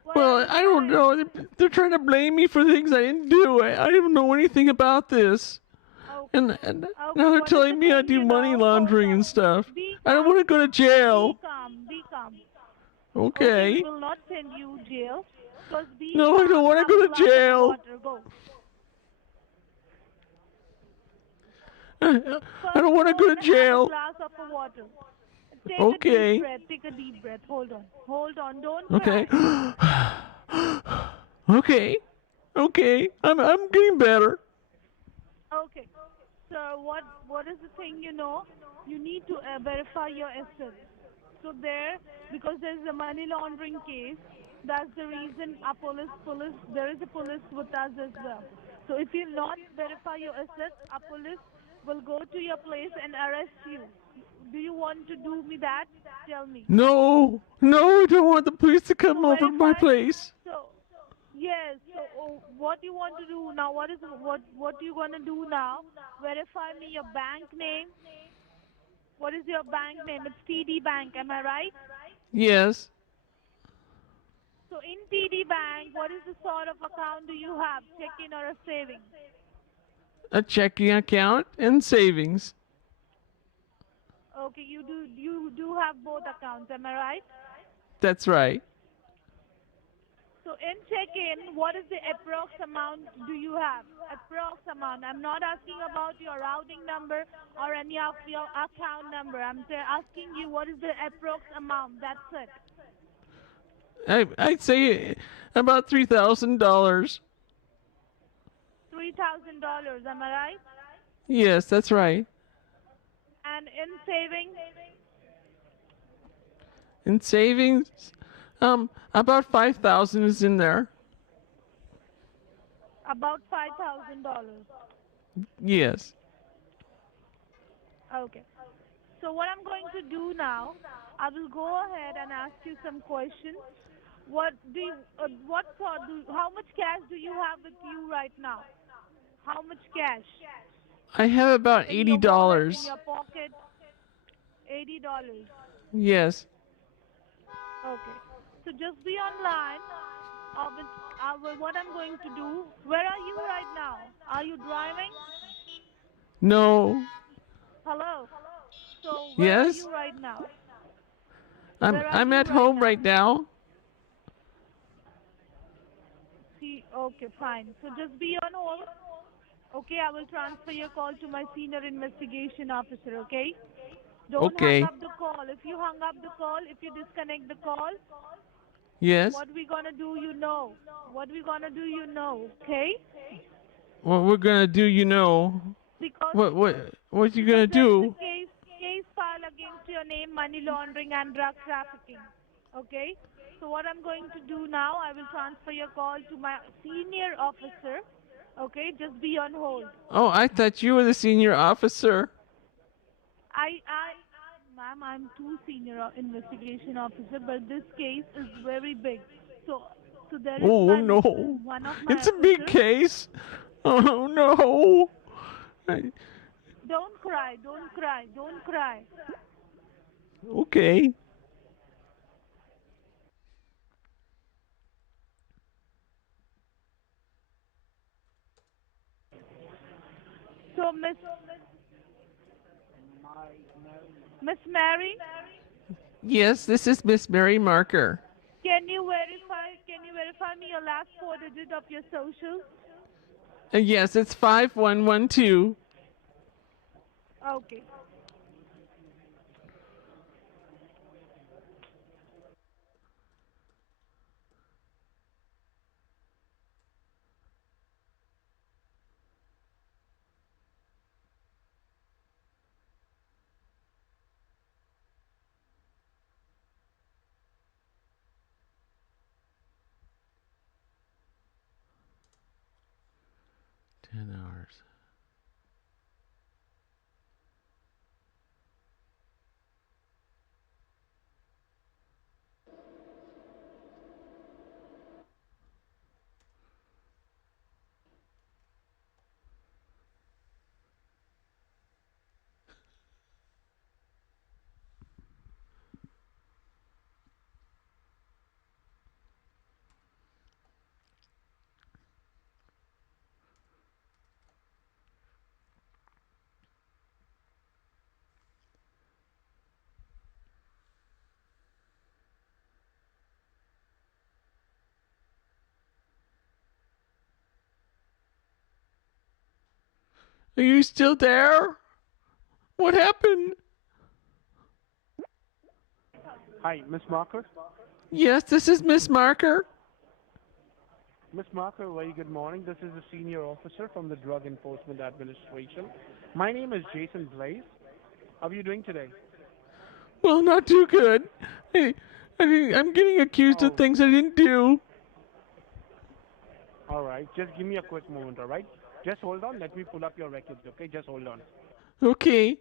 Why are Well, you I don't crying? know. They're trying to blame me for things I didn't do. I don't know anything about this. Okay. And now Okay, they're what is the telling me I thing do you money know? Hold laundering on. and stuff. Be I don't calm. want to go to Be jail. calm. Be calm. Okay, we Okay. will not send you jail. First, be No, I don't calm. want to Have a go to glass of jail. water. Go. I First, don't want to go go and to have a jail. glass of water. Take a deep Okay. breath. Take a deep breath. Hold on. Hold on. Don't Okay. cry. Okay. Okay. I'm getting better. Okay. So what is the thing you know? You need to verify your assets. So there, because there is a money laundering case, that's the reason a police there is a police with us as well. So if you not verify your assets, a police will go to your place and arrest you. Do you want to do me that? Tell me. No. No, I don't want the police to So come over to my verify. place. So yes. So what you want to do now? What you gonna do now? Verify me your bank name. What is your bank name? It's TD Bank. Am I right? Yes. So in TD Bank, what is the sort of account do you have? Checking or a saving? a checking account and savings. Okay, you do have both accounts, am I right? That's right. So in check-in, what is the approx amount do you have? Approx amount. I'm not asking about your routing number or any of your account number. I'm asking you what is the approx amount. That's it. I'd say about $3,000. $3,000. Am I right? Yes, that's right. And in savings, In savings, about 5,000 is in there. about $5,000. Yes. Okay. So what I'm going to do now, I will go ahead and ask you some questions. How much cash do you have with you right now? How much cash? I have about In your wallet, in $80. your pocket? $80. Yes. Okay. So just be online. What I'm going to do, where are you right now? Are you driving? No. Hello? So where are Yes. you right now? I'm Where are I'm you at right home now? right now. See, okay, fine. So just be on hold. Okay, I will transfer your call to my senior investigation officer, okay? Don't hang Okay. up the call. If you hang up the call, if you disconnect the call, Yes. what we gonna do, you know. What we gonna do, you know, okay? What we're gonna do, you know. Because What you because gonna there is a do? case file against your name, money laundering and drug trafficking. Okay? So what I'm going to do now, I will transfer your call to my senior officer. Okay, just be on hold. Oh, I thought you were the senior officer. Ma'am, I'm too senior investigation officer, but this case is very big. So, so there is Oh my no. one of my It's a big officers. case. Oh no. Don't cry, don't cry, don't cry. Okay. So, Miss Mary, Yes, this is Miss Mary Marker. can you verify me your last four digits of your social? Yes, it's 5112. Okay. 10 hours. Are you still there? What happened? Hi, Miss Marker. Yes, this is Miss Marker. Miss Marker, very good morning. This is the senior officer from the Drug Enforcement Administration. My name is Jason Blaze. How are you doing today? Well, not too good. I'm getting accused of Oh, things I didn't do. all right. Just give me a quick moment, all right? Just hold on. Let me pull up your records, okay? Just hold on. Okay.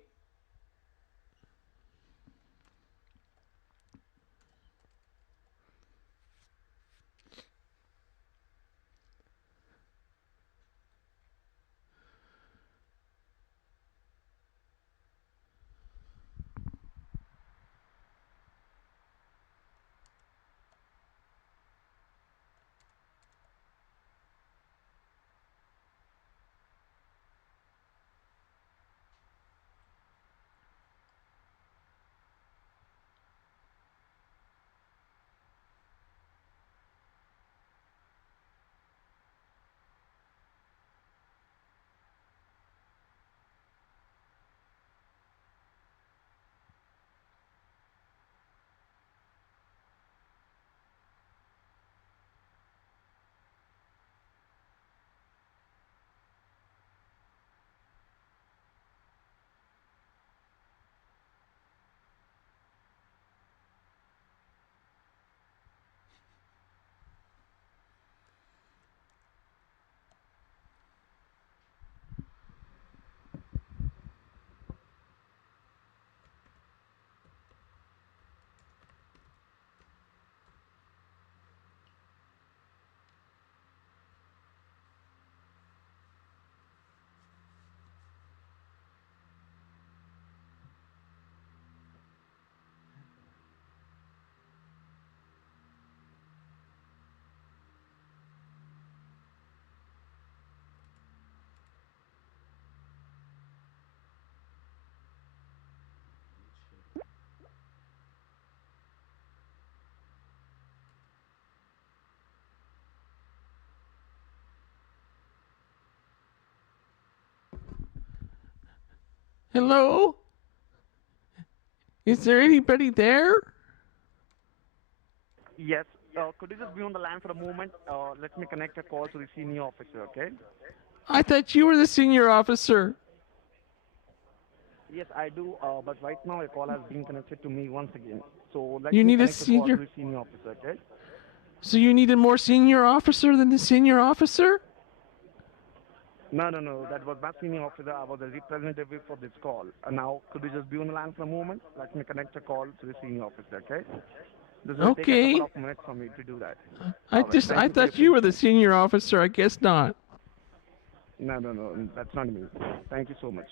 Hello? Is there anybody there? Yes. Could you just be on the line for a moment? Let me connect a call to the senior officer, okay? I thought you were the senior officer. Yes, I do, but right now a call has been connected to me once again. So let You me need a connect a call to senior. the senior officer, okay? So you need a more senior officer than the senior officer? No, no, no, that was not senior officer. I was a representative for this call. Now, could you just be on the line for a moment? Let me connect a call to the senior officer, okay? This will take a couple Okay. of minutes for me to do that. I All right, just thank I you for your thought you were the patience. senior officer. I guess not. No, no, no, that's not me. Thank you so much.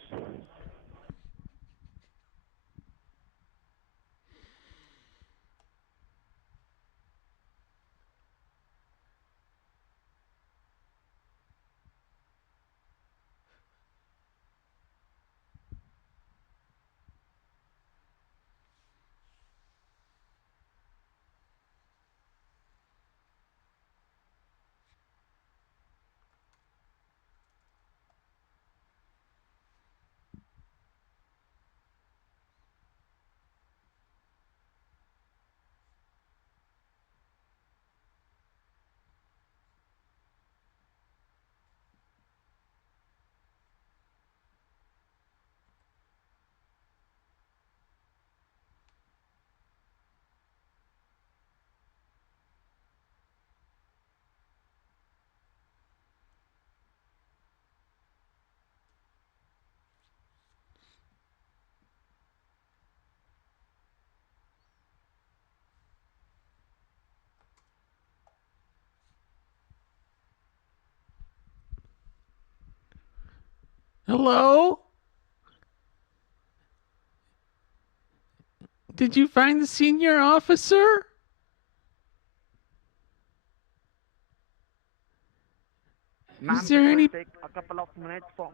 Hello? Did you find the senior officer? Is Ma'am, this there will any take a couple of minutes for...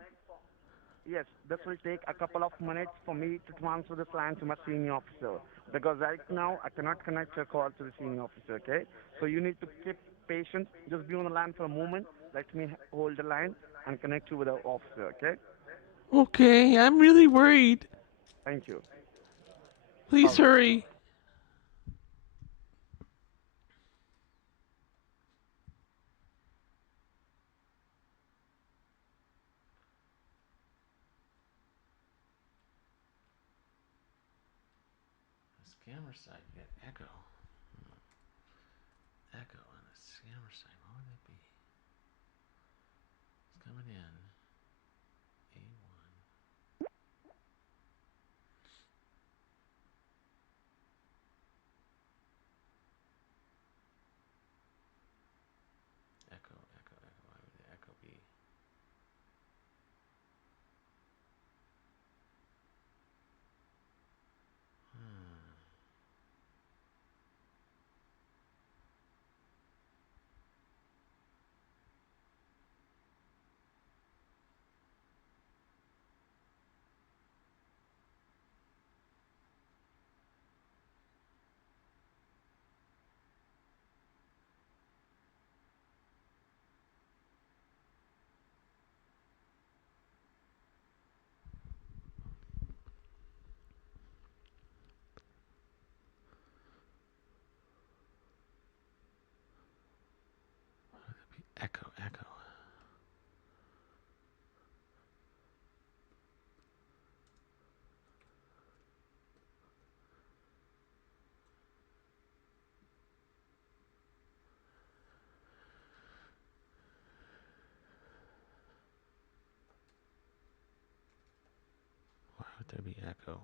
Yes, this will take a couple of minutes for me to transfer this line to my senior officer. Because right now, I cannot connect your call to the senior officer, okay? So you need to keep patient. Just be on the line for a moment. Let me hold the line and connect you with the officer, okay? Okay, I'm really worried. Thank you. All Please right. hurry. Scammer side, you got echo. Echo on the scammer side. What would that be? It's coming in. A1. Echo, echo, echo. Why would the echo be? Hmm. Echo, echo. Why would there be echo?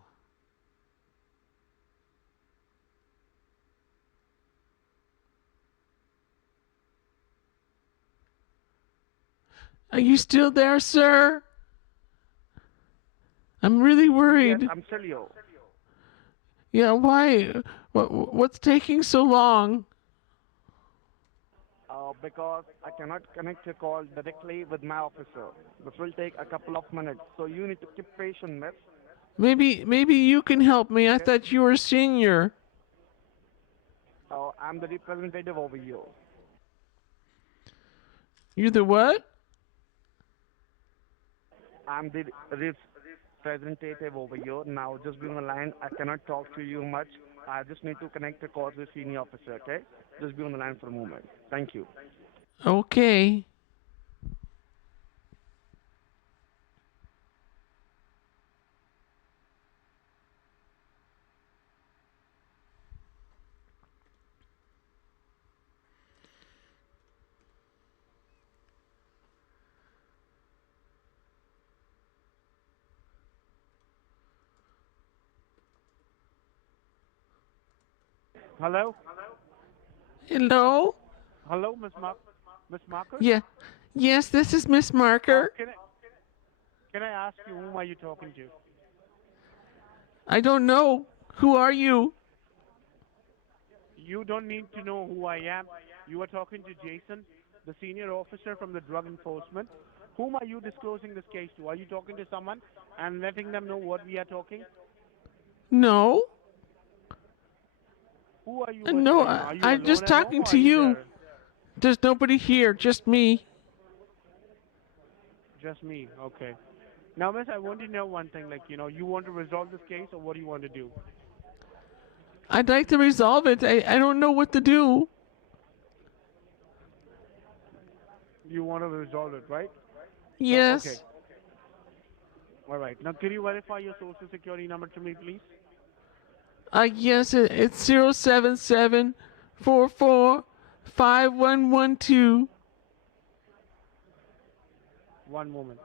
Are you still there, sir? I'm really Yes, worried. I'm still here. Yeah, why? What's taking so long? Because I cannot connect your call directly with my officer. This will take a couple of minutes. So you need to keep patient, miss. Maybe you can help me. I Okay? thought you were senior. I'm the representative over here. You the what? I'm the representative over here. Now, just be on the line. I cannot talk to you much. I just need to connect the call to the senior officer, okay? Just be on the line for a moment. Thank you. Okay. Hello? Hello? Hello, Miss Marcus? Yeah. Yes, this is Miss Marker. Can I ask you whom are you talking to? I don't know. Who are you? You don't need to know who I am. You are talking to Jason, the senior officer from the drug enforcement. Whom are you disclosing this case to? Are you talking to someone and letting them know what we are talking? No. Who are you with No, right now? Are you I'm alone just at home talking or to are you you. there? There's nobody here, just me. Just me. Okay. Now, miss, I want to know one thing. Like, you want to resolve this case or what do you want to do? I'd like to resolve it. I don't know what to do. You want to resolve it, right? Yes. Okay. All right. Now, can you verify your social security number to me, please? Yes, it's 077445112. One moment.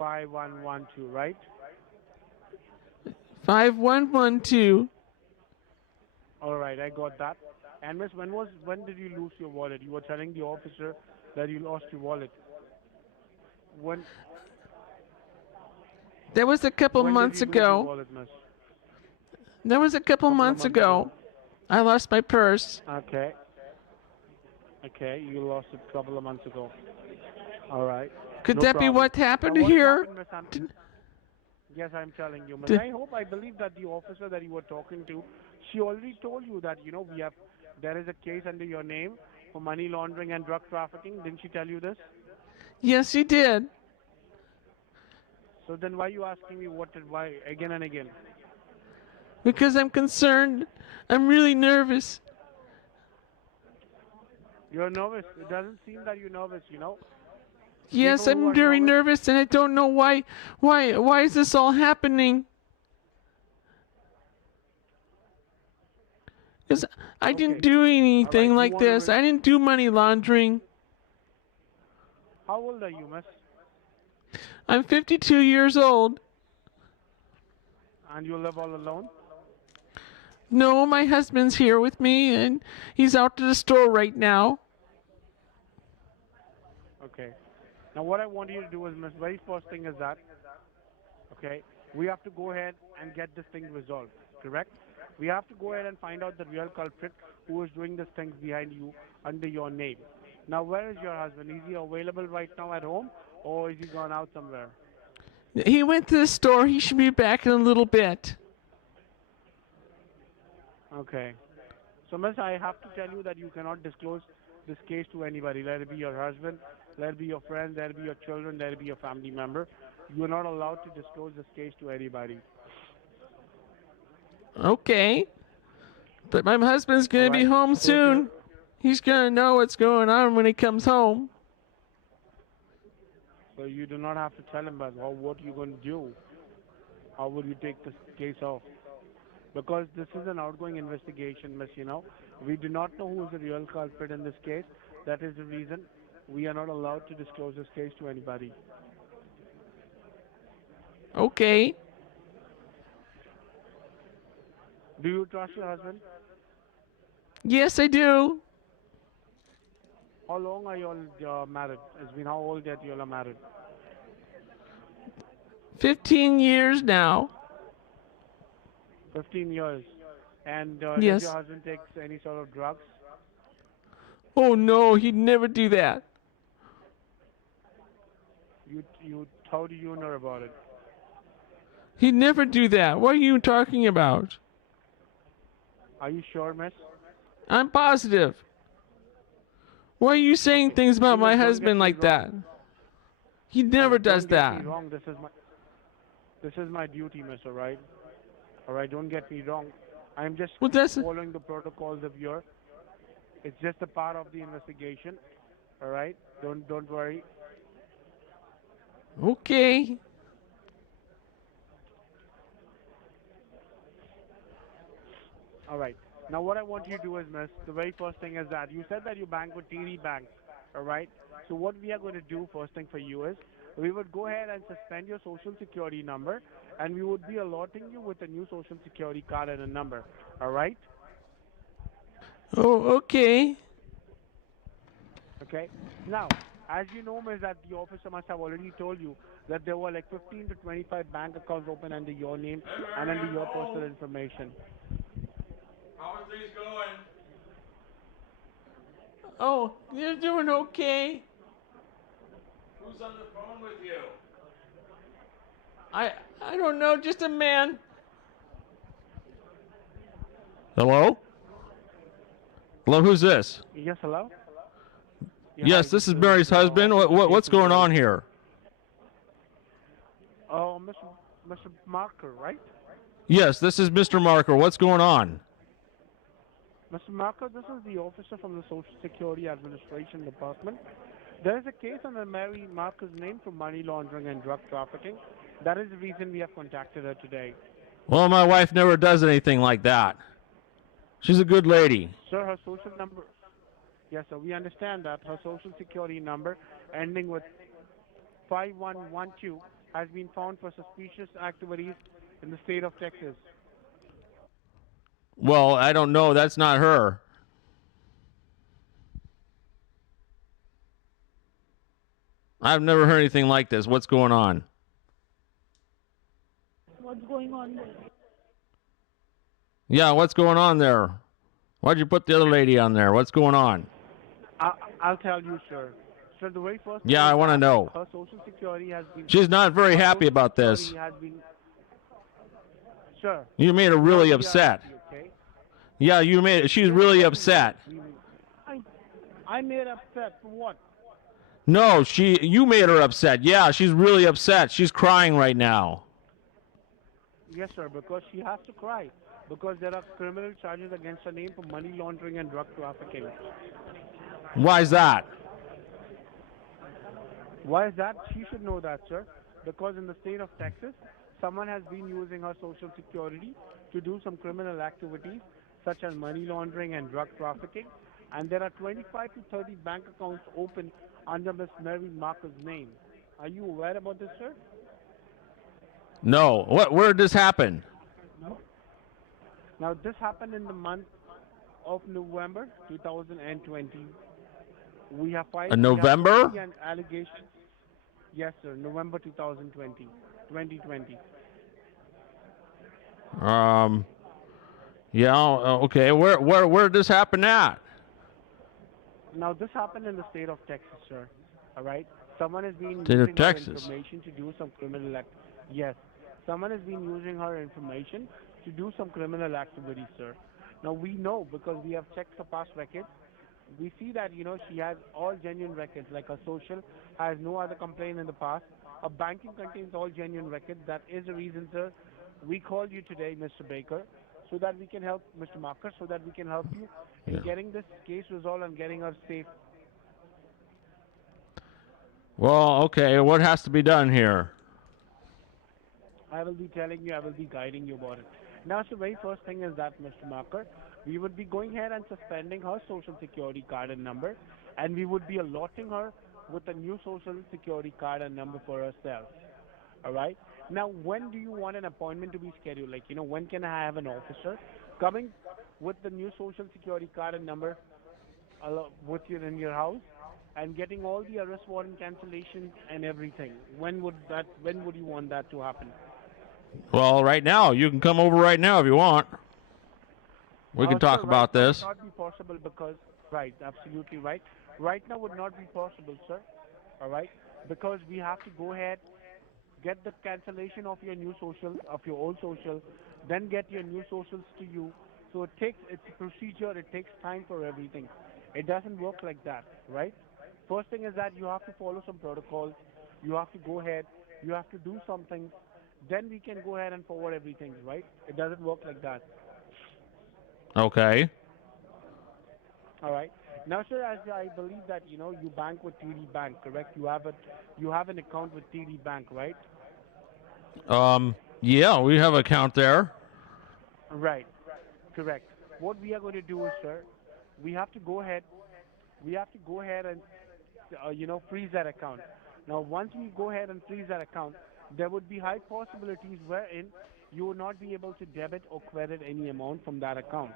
077445112, right? 5112. All right, I got that. And miss, when did you lose your wallet? You were telling the officer that you lost your wallet. When That was a couple when did months you lose your ago. wallet, miss? That was a couple Couple of months months ago. ago. I lost my purse. Okay. Okay, you lost it a couple of months ago. All right. Could No that be problem. what happened Now, what has here? happened, miss? Yes, I'm telling you, miss. D- I hope I believe that the officer that you were talking to, she already told you that there is a case under your name for money laundering and drug trafficking. Didn't she tell you this? Yes, she did. So then why are you asking me why again and again? Because I'm concerned. I'm really nervous. You're nervous. It doesn't seem that you're nervous. Yes, People who I'm are very nervous and I don't know why is this all happening? Because I didn't do anything you like want to this. I didn't do money laundering. How old are you, miss? I'm 52 years old. And you live all alone? No, my husband's here with me and he's out to the store right now. Okay. Now what I want you to do is, miss, very first thing is that, okay, we have to go ahead and get this thing resolved, correct? We have to go ahead and find out the real culprit who is doing this thing behind you under your name. Now, where is your husband? Is he available right now at home or is he gone out somewhere? He went to the store. He should be back in a little bit. Okay. So, miss, I have to tell you that you cannot disclose this case to anybody. Let it be your husband, let it be your friend, let it be your children, let it be your family member. You are not allowed to disclose this case to anybody. Okay. But my husband's going to be Alright, home so if you're- soon. He's going to know what's going on when he comes home. So you do not have to tell him about what you're going to do. How will you take this case off? Because this is an outgoing investigation, miss, We do not know who is the real culprit in this case. That is the reason we are not allowed to disclose this case to anybody. Okay. Do you trust your husband? Yes, I do. How long are you all married? It's been how old that you all are married? 15 years now. 15 years. And does Yes. your husband take any sort of drugs? Oh no, he'd never do that. How do you know about it? He'd never do that. What are you talking about? Are you sure, miss? I'm positive. Why are you saying things about my husband like that? He never does Don't get that. me wrong. This is my duty, miss. All right. All right. Don't get me wrong. I'm just Well, that's following the protocols of your. It's just a part of the investigation. All right. Don't worry. okay. All right. Now, what I want you to do is, miss, the very first thing is that you said that you bank with TD Bank. All right. So, what we are going to do first thing for you is we would go ahead and suspend your social security number and we would be allotting you with a new social security card and a number. All right. Oh, okay. Okay. Now, as you know, miss, that the officer must have already told you that there were like 15 to 25 bank accounts open under your name and under your personal information. How are things going? Oh, they're doing okay. Who's on the phone with you? I don't know, just a man. Hello? Hello, who's this? Yes, hello? Yeah, hi, Yes, this is Mary's husband. What's Jason going Jones. on here? Oh, Mr. Marker, right? Yes, this is Mr. Marker. What's going on? Mr. Marker, this is the officer from the Social Security Administration Department. There is a case under Mary Marker's name for money laundering and drug trafficking. That is the reason we have contacted her today. Well, my wife never does anything like that. She's a good lady. Sir, her social number. Yes, sir, we understand that her social security number ending with 5112 has been found for suspicious activities in the state of Texas. Well, I don't know. That's not her. I've never heard anything like this. What's going on? What's going on there? Yeah, what's going on there? Why'd you put the other lady on there? What's going on? I'll tell you, sir. Sir, the very first Yeah, I want to know. her social security has been. She's not very her happy social about this. security has been, sir. You made her really we are upset. happy, okay? Yeah, you made. She's really upset. I made upset for what? No, you made her upset. Yeah, she's really upset. She's crying right now. Yes, sir, because she has to cry. Because there are criminal charges against her name for money laundering and drug trafficking. Why is that? Why is that? She should know that, sir. Because in the state of Texas, someone has been using her social security to do some criminal activities such as money laundering and drug trafficking. And there are 25 to 30 bank accounts open under Miss Mary Marker's name. Are you aware about this, sir? No. Where did this happen? Now, this happened in the month of November 2020. We have filed November? and allegations. Yes, sir. November 2020. 2020. Yeah. Okay. Where did this happen at? Now, this happened in the state of Texas, sir. All right. Someone has been State of using her Texas. information to do some criminal act. Yes. Someone has been using her information to do some criminal activity, sir. Now, we know because we have checked her past records. We see that, she has all genuine records, like her social has no other complaint in the past. Her banking contains all genuine records. That is the reason, sir, we called you today, Mr. Baker, so that we can help Mr. Marker, so that we can help you in getting this case resolved and getting her safe. Well, okay. What has to be done here? I will be telling you, I will be guiding you about it. Now, the very first thing is that, Mr. Marker, we would be going ahead and suspending her social security card and number, and we would be allotting her with a new social security card and number for herself. All right? Now, when do you want an appointment to be scheduled? Like, when can I have an officer coming with the new social security card and number with you in your house and getting all the arrest warrant cancellations and everything? When would you want that to happen? Well, right now. You can come over right now if you want. We can talk Sir, about right now this. would not be possible because, right, absolutely right. Right now would not be possible, sir. All right, because we have to go ahead, get the cancellation of your new social, of your old social, then get your new socials to you. So it's a procedure. It takes time for everything. It doesn't work like that, right? First thing is that you have to follow some protocols. You have to go ahead. You have to do something. Then we can go ahead and forward everything, right? It doesn't work like that. Okay. All right. Now, sir, as I believe that you bank with TD Bank, correct? You have an account with TD Bank, right? Yeah, we have an account there. Right. Correct. What we are going to do is, sir, we have to go ahead. We have to go ahead and freeze that account. Now, once we go ahead and freeze that account, there would be high possibilities wherein you will not be able to debit or credit any amount from that account.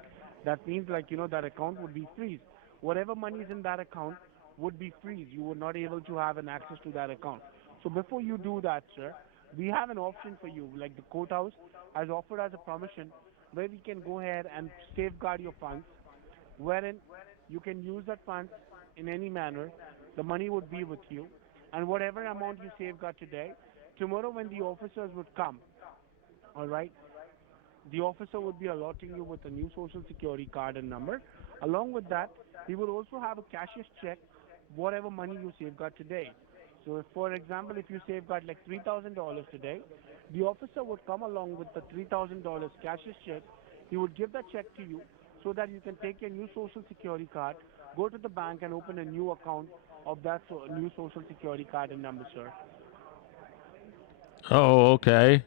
That means, like, that account would be freeze. Whatever money is in that account would be freeze. You would not able to have an access to that account. So before you do that, sir, we have an option for you. Like the courthouse has offered us a permission where we can go ahead and safeguard your funds, wherein you can use that funds in any manner. The money would be with you, and whatever amount you safeguard today, tomorrow when the officers would come, all right, the officer would be allotting you with a new social security card and number. Along with that, he will also have a cashier's check, whatever money you safeguard today. So, if, for example, if you safeguard like $3,000 today, the officer would come along with the $3,000 cashier's check. He would give that check to you so that you can take your new social security card, go to the bank and open a new account of that new social security card and number, sir. Oh, okay.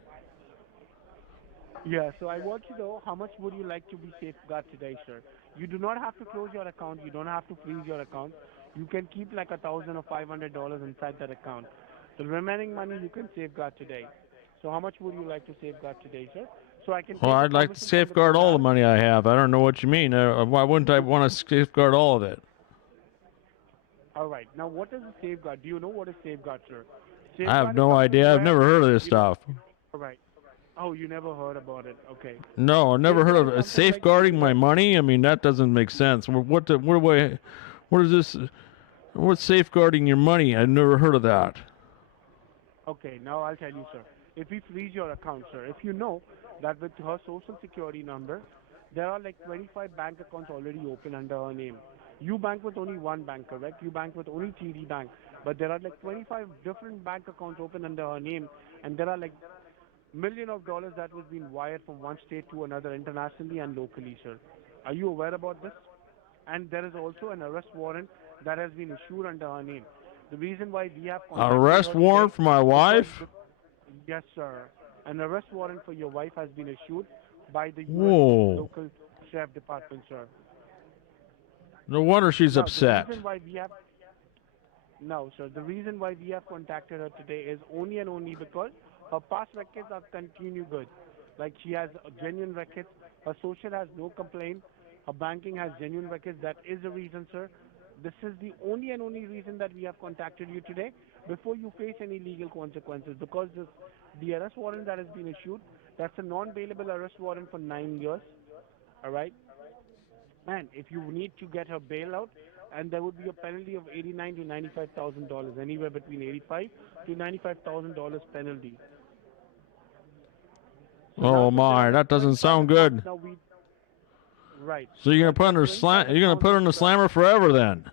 Yeah, so I want to know how much would you like to be safeguard today, sir? You do not have to close your account. You don't have to freeze your account. You can keep like $1,000 or $500 inside that account. The remaining money you can safeguard today. So how much would you like to safeguard today, sir? So I can Well, take a I'd like to permission from the safeguard all the courthouse. money I have. I don't know what you mean. Why wouldn't I want to safeguard all of it? All right. Now, what is a safeguard? Do you know what is safeguard, sir? I have Safeguard is no something idea. I've where, never heard of this stuff. all right. Oh, you never heard about it. Okay. No, I never heard Safeguard of is something like safeguarding my money. I mean, that doesn't make sense. What is this? What's safeguarding your money? I've never heard of that. Okay, now I'll tell you, sir. If we freeze your account, sir, if you know that with her social security number, there are like 25 bank accounts already open under her name. You bank with only one bank, correct? You bank with only TD Bank. But there are like 25 different bank accounts open under her name, and there are like million of dollars that was being wired from one state to another internationally and locally, sir. Are you aware about this? And there is also an arrest warrant that has been issued under her name. The reason why we have contacted Arrest her warrant today, for my because wife? yes, sir, an arrest warrant for your wife has been issued by the U.S. Whoa. local sheriff department, sir. No wonder she's Now, the upset. reason why we have no, sir. The reason why we have contacted her today is only and only because her past records are continue good. Like she has genuine records. Her social has no complaint. Her banking has genuine records. That is the reason, sir. This is the only and only reason that we have contacted you today before you face any legal consequences. Because the arrest warrant that has been issued, that's a non-bailable arrest warrant for 9 years. All right. And if you need to get her bailout, and there would be a penalty of 89 to $95,000, anywhere between 85 to $95,000 penalty. So now, Oh sir, there are my, like that doesn't 25 sound accounts good. now. We right. So you're Now gonna put there are her 25 you're gonna put her in the accounts. slammer forever then.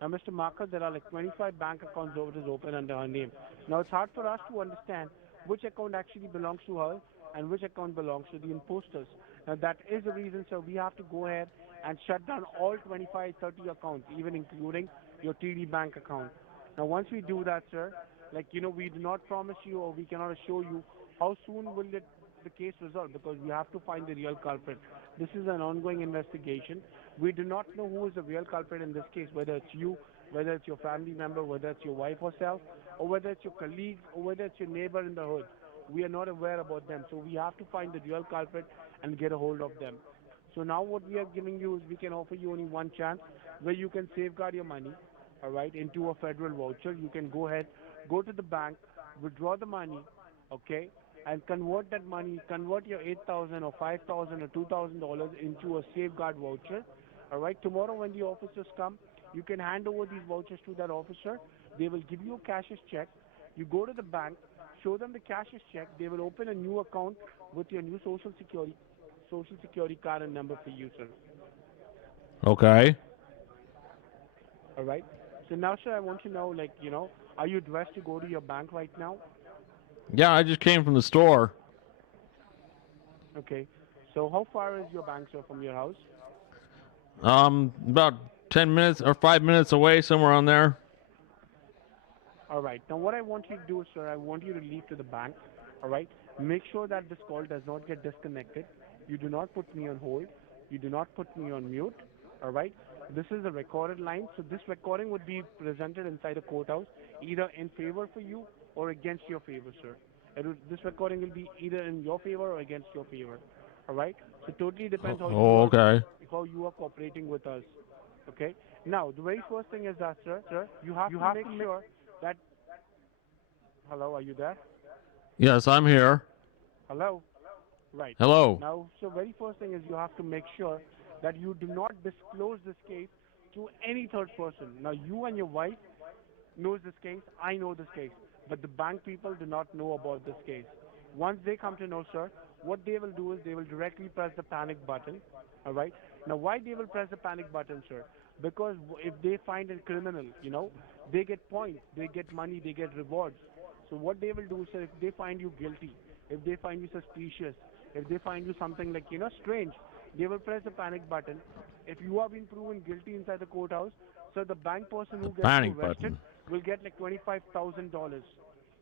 Now, Mr. Marker, there are like 25 bank accounts over is open under her name. Now, it's hard for us to understand which account actually belongs to her and which account belongs to the imposters. Now, that is the reason, sir, we have to go ahead and shut down all 25, 30 accounts, even including your TD bank account. Now, once we do that, sir, like, we do not promise you or we cannot assure you how soon will the case resolve because we have to find the real culprit. This is an ongoing investigation. We do not know who is the real culprit in this case, whether it's you, whether it's your family member, whether it's your wife herself, or whether it's your colleague, or whether it's your neighbor in the hood. We are not aware about them, so we have to find the real culprit and get a hold of them. So now what we are giving you is we can offer you only one chance where you can safeguard your money, all right, into a federal voucher. You can go ahead, go to the bank, withdraw the money, okay, and convert that money, convert your 8,000 or 5,000 or $2,000 into a safeguard voucher. All right. Tomorrow when the officers come, you can hand over these vouchers to that officer. They will give you a cashier's check. You go to the bank, show them the cashier's check. They will open a new account with your new social security card and number for you, sir. Okay. All right. So now, sir, I want to know, like, are you dressed to go to your bank right now? Yeah, I just came from the store. Okay. So how far is your bank, sir, from your house? About 10 minutes or 5 minutes away, somewhere on there. All right. Now, what I want you to do, sir, I want you to leave to the bank. All right. Make sure that this call does not get disconnected. You do not put me on hold. You do not put me on mute. All right. This is a recorded line, so this recording would be presented inside a courthouse, either in favor for you or against your favor, sir. This recording will be either in your favor or against your favor. All right. So totally depends Oh, okay. how you are cooperating with us. Okay. Now, the very first thing is that, sir, you have to make sure that. Hello, are you there? Yes, I'm here. Hello? Right. Hello. Now, so very first thing is you have to make sure that you do not disclose this case to any third person. Now, you and your wife knows this case, I know this case, but the bank people do not know about this case. Once they come to know, sir, what they will do is they will directly press the panic button. All right. Now, why they will press the panic button, sir? Because if they find a criminal, they get points, they get money, they get rewards. So what they will do, sir, if they find you guilty, if they find you suspicious, if they find you something like, strange, they will press the panic button. If you have been proven guilty inside the courthouse, so the bank person who gets you Panic arrested button. will get like $25,000.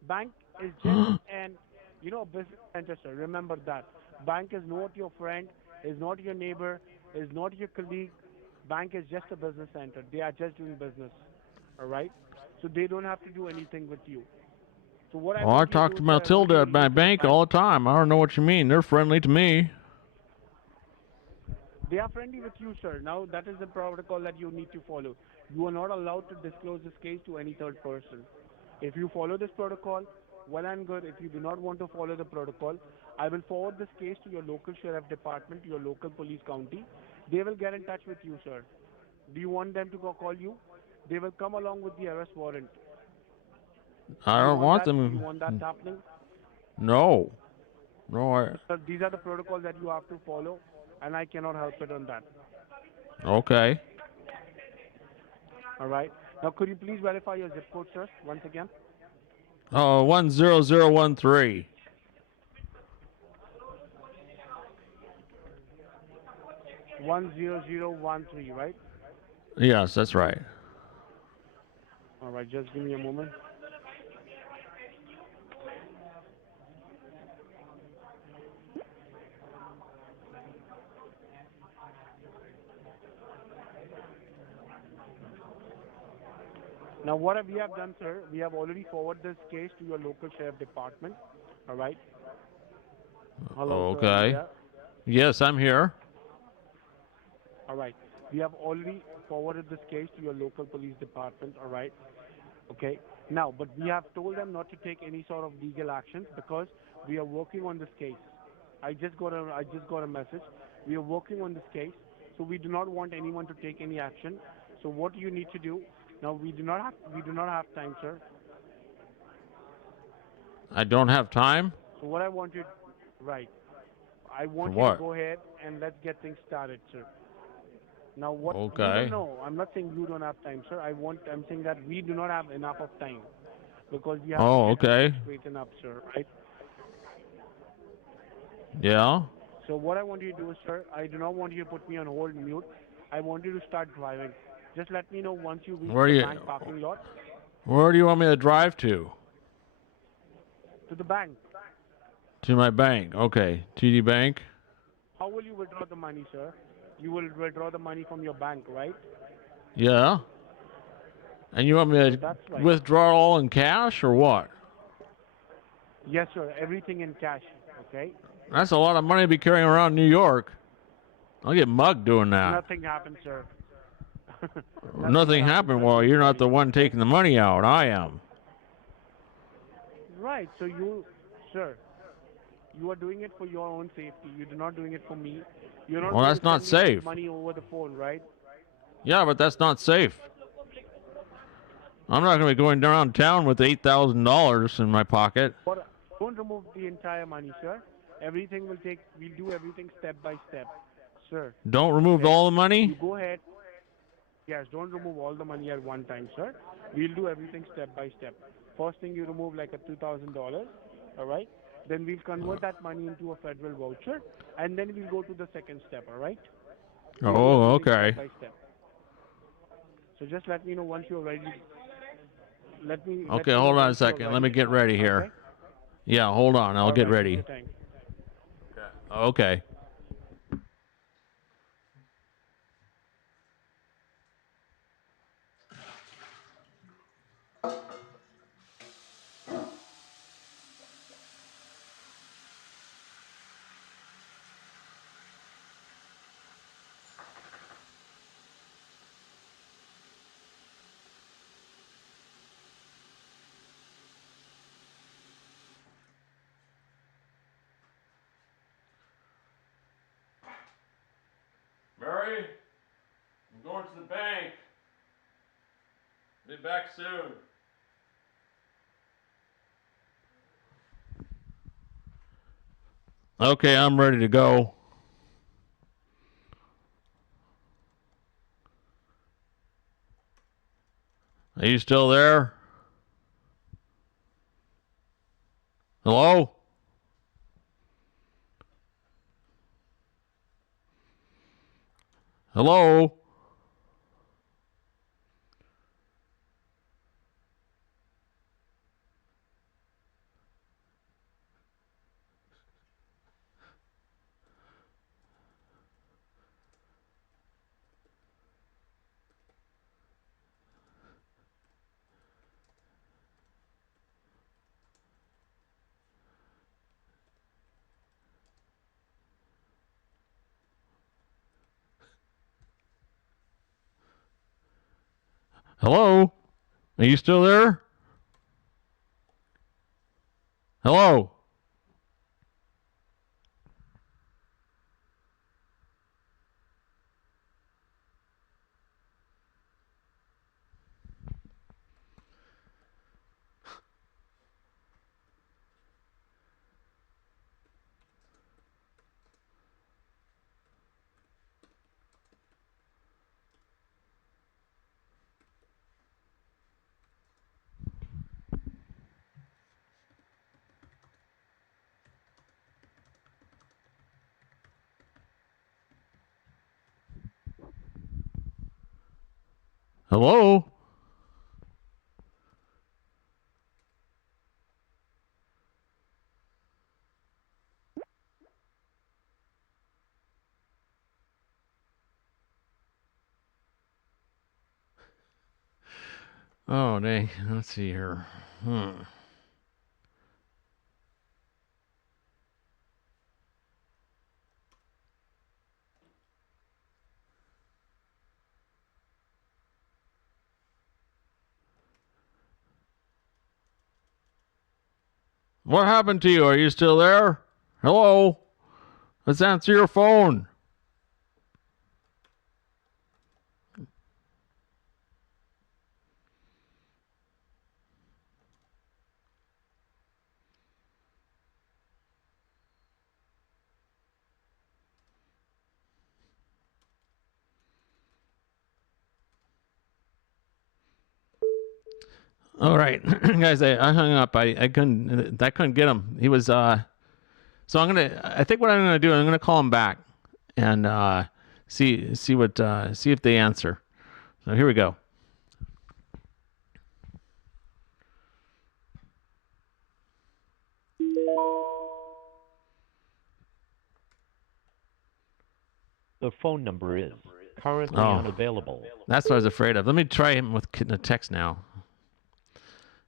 Bank is just an, business center, sir. Remember that. Bank is not your friend, is not your neighbor, is not your colleague. Bank is just a business center. They are just doing business. All right? So they don't have to do anything with you. So what I Oh, I want you to talk do to is, sir, I want you Matilda to at my leave to the bank bank. all the time. I don't know what you mean. They're friendly to me. They are friendly with you, sir. Now, that is the protocol that you need to follow. You are not allowed to disclose this case to any third person. If you follow this protocol, well and good. If you do not want to follow the protocol, I will forward this case to your local sheriff department, your local police county. They will get in touch with you, sir. Do you want them to call you? They will come along with the arrest warrant. I Do you don't want want that? Do you them. want that happening? No. No, Sir, these are the protocols that you have to follow, and I cannot help it on that. Okay. All right. Now, could you please verify your zip code, sir, once again? 10013. 10013, right? Yes, that's right. All right, just give me a moment. Now, what we have done, sir, we have already forwarded this case to your local sheriff department. All right. Hello, sir, are you Okay. there? Yes, I'm here. All right. We have already forwarded this case to your local police department. All right. Okay. Now, but we have told them not to take any sort of legal actions because we are working on this case. I just got a message. We are working on this case, so we do not want anyone to take any action. So what you need to do now? We do not have time, sir. I don't have time? So what I want you, right? I want For you to what? go ahead and let's get things started, sir. Now, what? Okay. No. I'm not saying you don't have time, sir. I'm saying that we do not have enough of time because we have Oh, to get okay. things straightened up, sir. Right? Yeah. So what I want you to do, sir, I do not want you to put me on hold mute. I want you to start driving. Just let me know once you reach the bank parking lot. Where do you want me to drive to? To the bank. To my bank. Okay. TD Bank. How will you withdraw the money, sir? You will withdraw the money from your bank, right? Yeah. And you want me to That's right. withdraw all in cash or what? Yes, sir. Everything in cash. Okay. That's a lot of money to be carrying around New York. I'll get mugged doing that. Nothing happened, sir. Nothing happened. Well, you're not the one taking the money out. I am. Right. So sir, you are doing it for your own safety. You're not doing it for me. You're not Well, going that's to not send me safe. money over the phone, right? Yeah, but that's not safe. I'm not going to be going around town with $8,000 in my pocket. But don't remove the entire money, sir. Everything we'll do everything step by step, sir. Don't remove all the money? You go ahead. Yes, don't remove all the money at one time, sir. We'll do everything step by step. First thing you remove like a $2,000, all right? Then we'll convert that money into a federal voucher, and then we'll go to the second step, all right? We'll do Oh, everything okay. step by step. So just let me know once you're ready. Okay, hold on a second. Let me get ready here. Okay? Yeah, hold on. I'll get Take ready. your time. Okay. Mary, I'm going to the bank. Be back soon. Okay, I'm ready to go. Are you still there? Hello? Hello? Hello? Are you still there? Hello? Hello? Oh, dang. Let's see here. What happened to you? Are you still there? Hello? Let's answer your phone. All right, guys, I hung up. I couldn't get him. He was so I think what I'm gonna do, I'm gonna call him back and see if they answer. So here we go. The phone number is currently unavailable. That's what I was afraid of. Let me try him with the text now.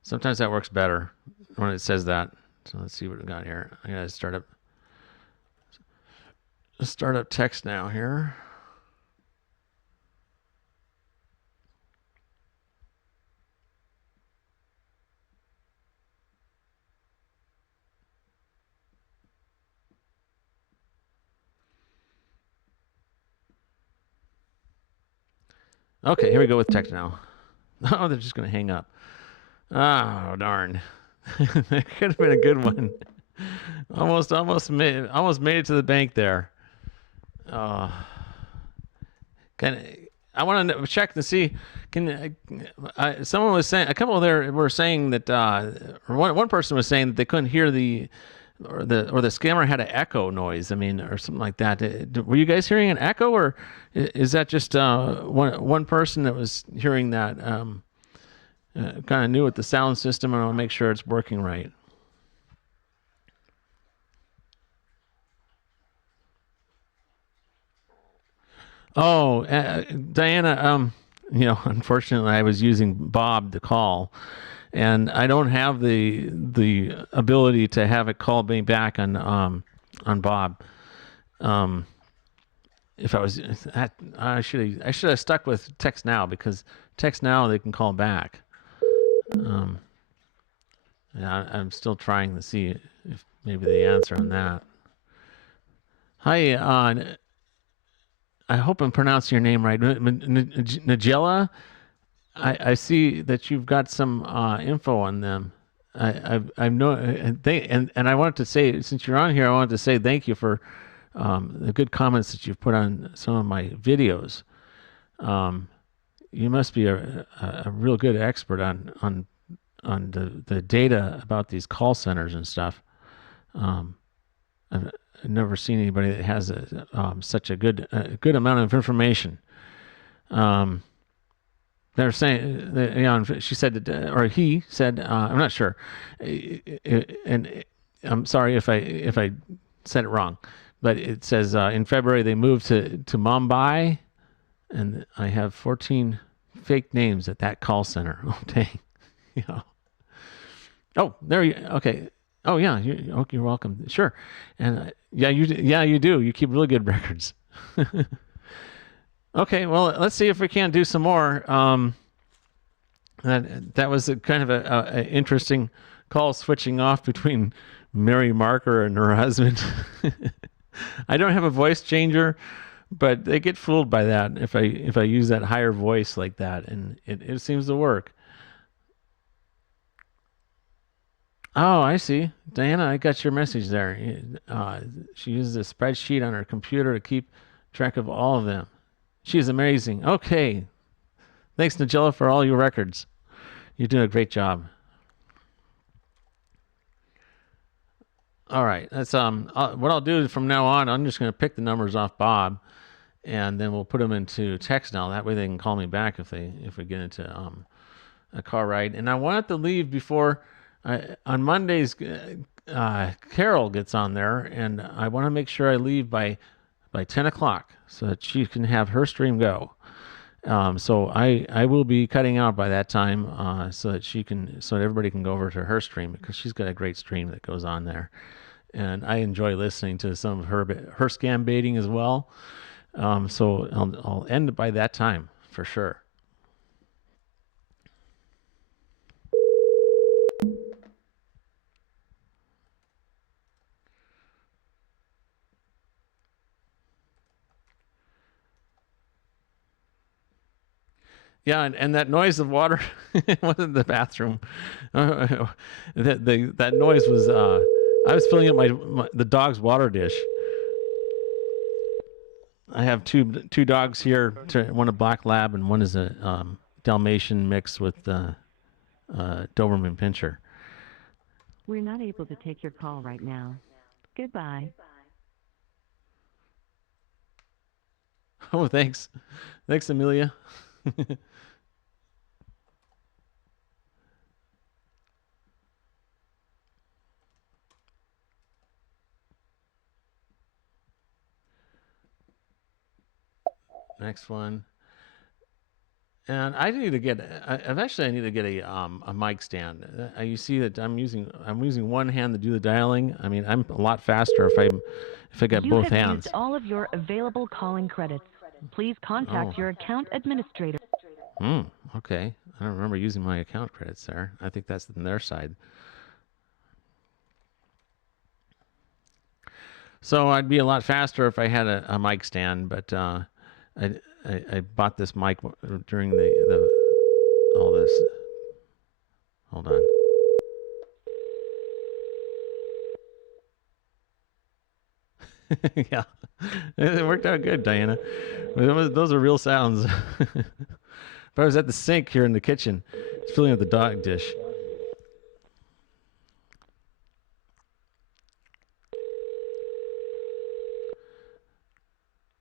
Sometimes that works better when it says that. So let's see what we got here. I gotta start up text now here. Okay, here we go with text now. Oh, they're just gonna hang up. Oh darn! That could have been a good one. almost made it to the bank there. I want to check to see. Someone was saying, a couple there were saying that, or one person was saying that they couldn't hear or the scammer had an echo noise. I mean, or something like that. Were you guys hearing an echo, or is that just one person that was hearing that? Kind of new with the sound system, and I'll make sure it's working right. Oh, Diana, unfortunately, I was using Bob to call, and I don't have the ability to have it call me back on Bob. If I was, I should have stuck with text now, because text now they can call back. Yeah, I'm still trying to see if maybe they answer on that. Hi, I hope I'm pronouncing your name right. Nigella, I see that you've got some info on them. I know and I wanted to say, since you're on here, I wanted to say thank you for the good comments that you've put on some of my videos. You must be a real good expert on the data about these call centers and stuff. I've never seen anybody that has such a good amount of information. They're saying that, she said that, or he said, I'm not sure, and I'm sorry if I said it wrong, but it says in February they moved to Mumbai, and I have 14 fake names at that call center. Oh dang, yeah. Oh, there you. Okay. Oh yeah, you're welcome. Sure, and you do. You keep really good records. Okay, well, let's see if we can't do some more. That was a kind of a interesting call, switching off between Mary Marker and her husband. I don't have a voice changer, but they get fooled by that if I use that higher voice like that, and it seems to work. Oh, I see. Diana, I got your message there. She uses a spreadsheet on her computer to keep track of all of them. She's amazing. Okay. Thanks, Nigella, for all your records. You're doing a great job. All right. That's what I'll do from now on. I'm just going to pick the numbers off Bob, and then we'll put them into text now. That way they can call me back if we get into a car ride. And I wanted to leave before on Mondays. Carol gets on there, and I want to make sure I leave by 10 o'clock so that she can have her stream go. So I will be cutting out by that time, so that everybody can go over to her stream, because she's got a great stream that goes on there, and I enjoy listening to some of her scam baiting as well. So I'll end by that time for sure. Yeah, and that noise of water wasn't the bathroom. That noise was I was filling up the dog's water dish. I have two dogs here. One a black lab and one is a Dalmatian mixed with Doberman Pinscher. We're not able to take your call right now. Goodbye. Oh, thanks, Amelia. Next one. And I need to get. Eventually, I need to get a mic stand. You see that I'm using one hand to do the dialing. I mean, I'm a lot faster if I got both hands. You have used all of your available calling credits. Please contact your account administrator. Okay. I don't remember using my account credits there. I think that's on their side. So I'd be a lot faster if I had a mic stand, but I bought this mic during all this. Hold on. Yeah, it worked out good, Diana. Those are real sounds. If I was at the sink here in the kitchen, filling up the dog dish.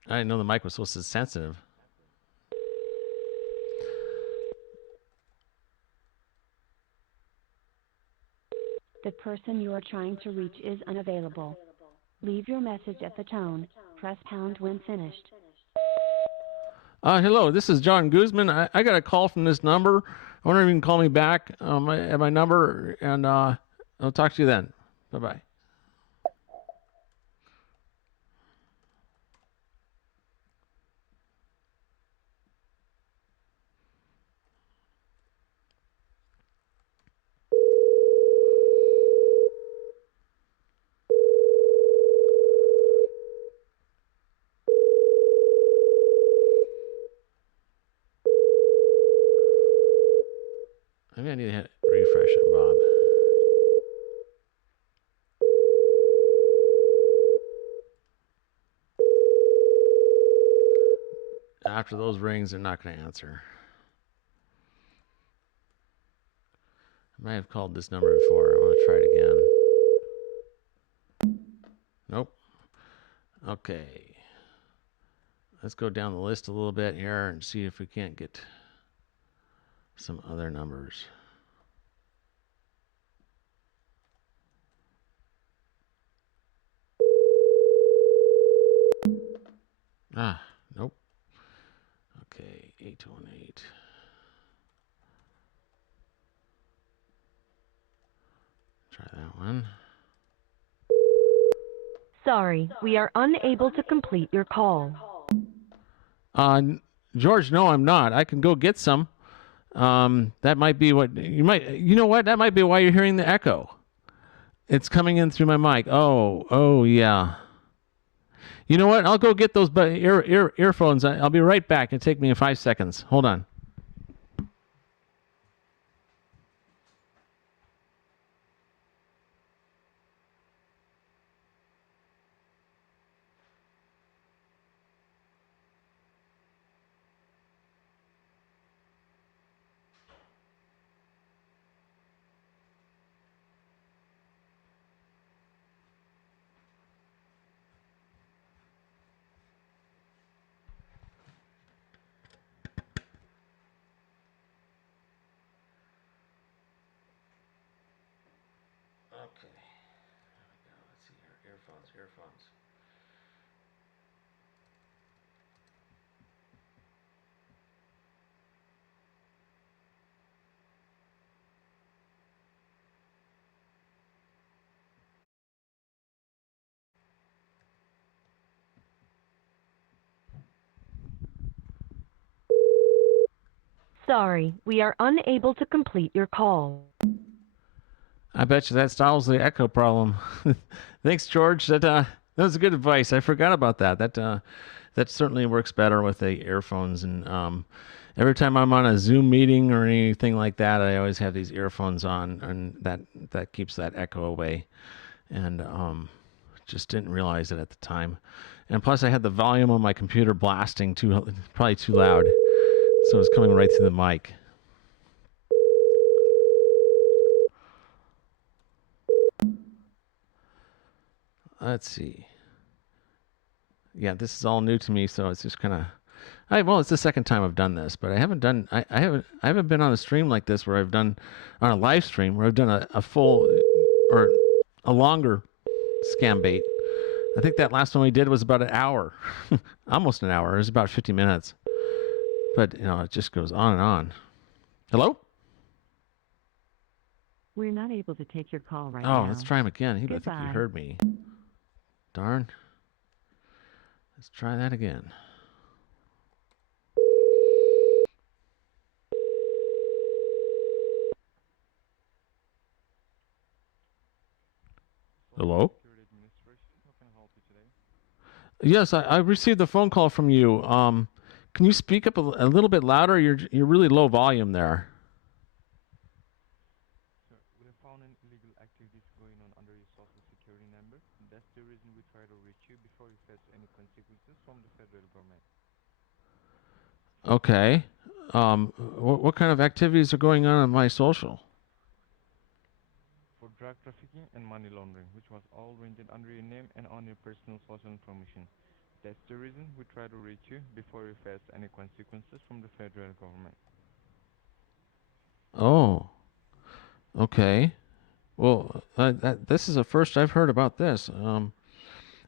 I didn't know the mic was so sensitive. The person you are trying to reach is unavailable. Leave your message at the tone. Press pound when finished. Hello, this is John Guzman. I got a call from this number. I wonder if you can call me back at my number, and I'll talk to you then. Bye-bye. Maybe I need to hit refresh on Bob. After those rings, they're not going to answer. I might have called this number before. I want to try it again. Nope. Okay. Let's go down the list a little bit here and see if we can't get some other numbers. Nope. Okay, 818. Try that one. Sorry, we are unable to complete your call. George, no, I'm not. I can go get some. That might be what you might. You know what? That might be why you're hearing the echo. It's coming in through my mic. Oh, yeah. You know what? I'll go get those earphones. I'll be right back. It'll take me 5 seconds. Hold on. Okay. There we go. Let's see here. Earphones. Sorry, we are unable to complete your call. I bet you that solves the echo problem. Thanks, George. That was good advice. I forgot about that. That certainly works better with the earphones. And every time I'm on a Zoom meeting or anything like that, I always have these earphones on, and that keeps that echo away. And just didn't realize it at the time. And plus, I had the volume on my computer blasting probably too loud, so it's coming right through the mic. Let's see. Yeah, this is all new to me, so it's just kind of. Well, it's the second time I've done this, but I haven't been on a stream like this where I've done on a live stream where I've done a full or a longer scam bait. I think that last one we did was about an hour, almost an hour. It was about 50 minutes, but it just goes on and on. Hello? We're not able to take your call right now. Oh, let's try him again. I think he Goodbye. heard me. Darn. Let's try that again. Hello? Yes, I received a phone call from you. Can you speak up a little bit louder? You're really low volume there. We have found an illegal activities going on under your social security number. That's the reason we try to reach you. Before Okay. What kind of activities are going on my social? For drug trafficking and money laundering, which was all rented under your name and on your personal social information. That's the reason we try to reach you before you face any consequences from the federal government. Oh, okay. Well, this is the first I've heard about this.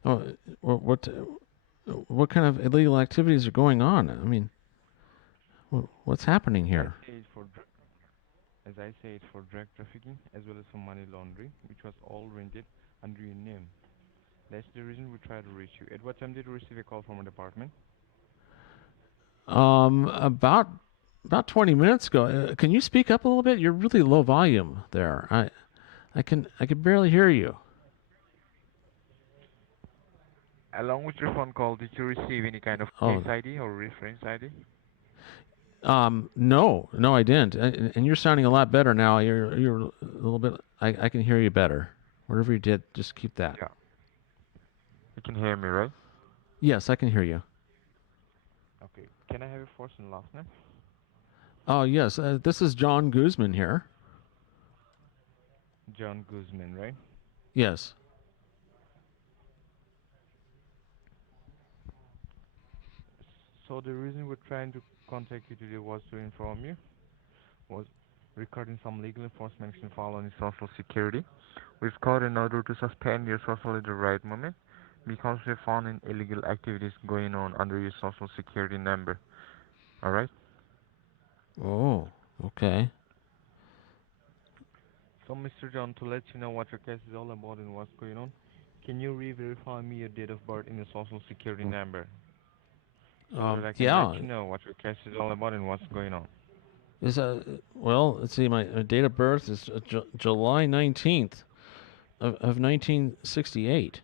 Oh, what kind of illegal activities are going on? I mean, what's happening here? As I say, it's for drug trafficking as well as for money laundering, which was all rented under your name. That's the reason we try to reach you. At what time did you receive a call from a department? About 20 minutes ago. Can you speak up a little bit? You're really low volume there. I can barely hear you. Along with your phone call, did you receive any kind of case ID or reference ID? No, I didn't. And you're sounding a lot better now. You're a little bit. I can hear you better. Whatever you did, just keep that. Yeah. You can hear me, right? Yes, I can hear you. Okay. Can I have your first and last name? Oh yes, this is John Guzman here. John Guzman, right? Yes. So the reason we're trying to contact you today was to inform you was regarding some legal enforcement action filed on your Social Security. We've got an order to suspend your Social at the right moment because we found in illegal activities going on under your Social Security number. All right? Oh, okay. So, Mr. John, to let you know what your case is all about and what's going on, can you re-verify me your date of birth and your Social Security number so that I can yeah. let you know what your case is all about and what's going on? Is well? Let's see. My date of birth is July 19th of 1968.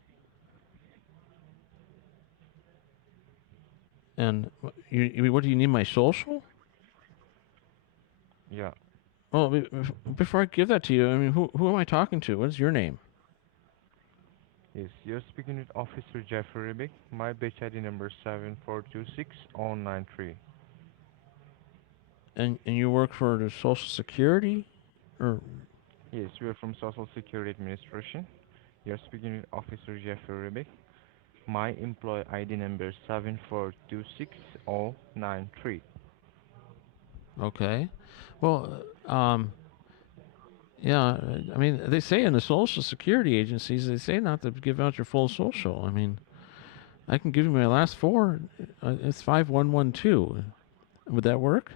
And what do you need? My social? Yeah. Well, before I give that to you, I mean, who am I talking to? What is your name? Yes, you're speaking with Officer Jeffrey Rebick. My batch ID number is 7426093. And you work for the Social Security, or? Yes, we are from Social Security Administration. You're speaking with Officer Jeffrey Rebick. My employee ID number is 7426093. Okay. Well, yeah. I mean, they say in the Social Security agencies, they say not to give out your full social. I mean, I can give you my last four. It's 5112. Would that work?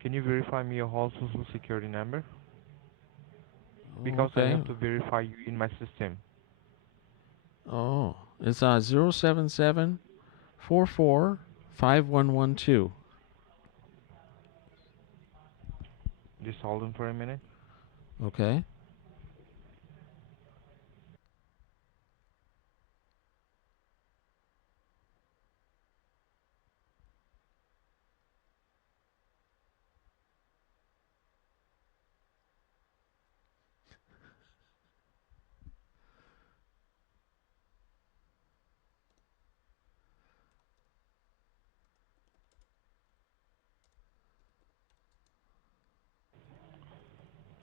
Can you verify me your whole Social Security number? Because I Okay. have to verify you in my system. Oh, it's 077-44-5112. Just hold on for a minute. Okay.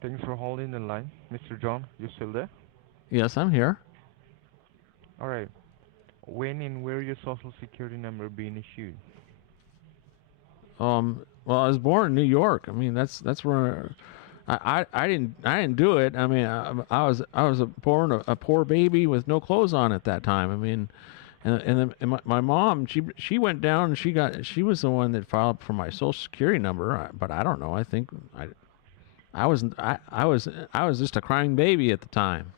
Thanks for holding the line. Mr. John, you still there? Yes, I'm here. Alright. When and where your Social Security number being issued? Well, I was born in New York. I mean, that's where I didn't do it. I mean, I was born a poor baby with no clothes on at that time. I mean, and my mom, she went down and she was the one that filed for my Social Security number. But I don't know. I think I was just a crying baby at the time.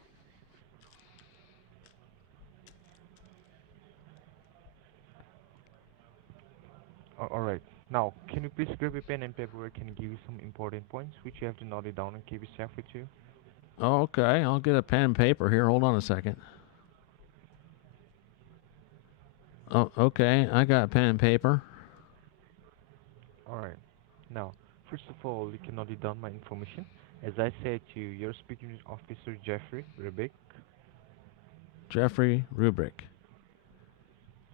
Alright. Now, can you please grab a pen and paper where I can give you some important points which you have to note it down and keep it safe with you? Oh, okay. I'll get a pen and paper here. Hold on a second. Oh, okay. I got a pen and paper. Alright. Now, first of all, you can note it down my information. As I said to you, you're speaking with Officer Jeffrey Rebick. Jeffrey Rubrick.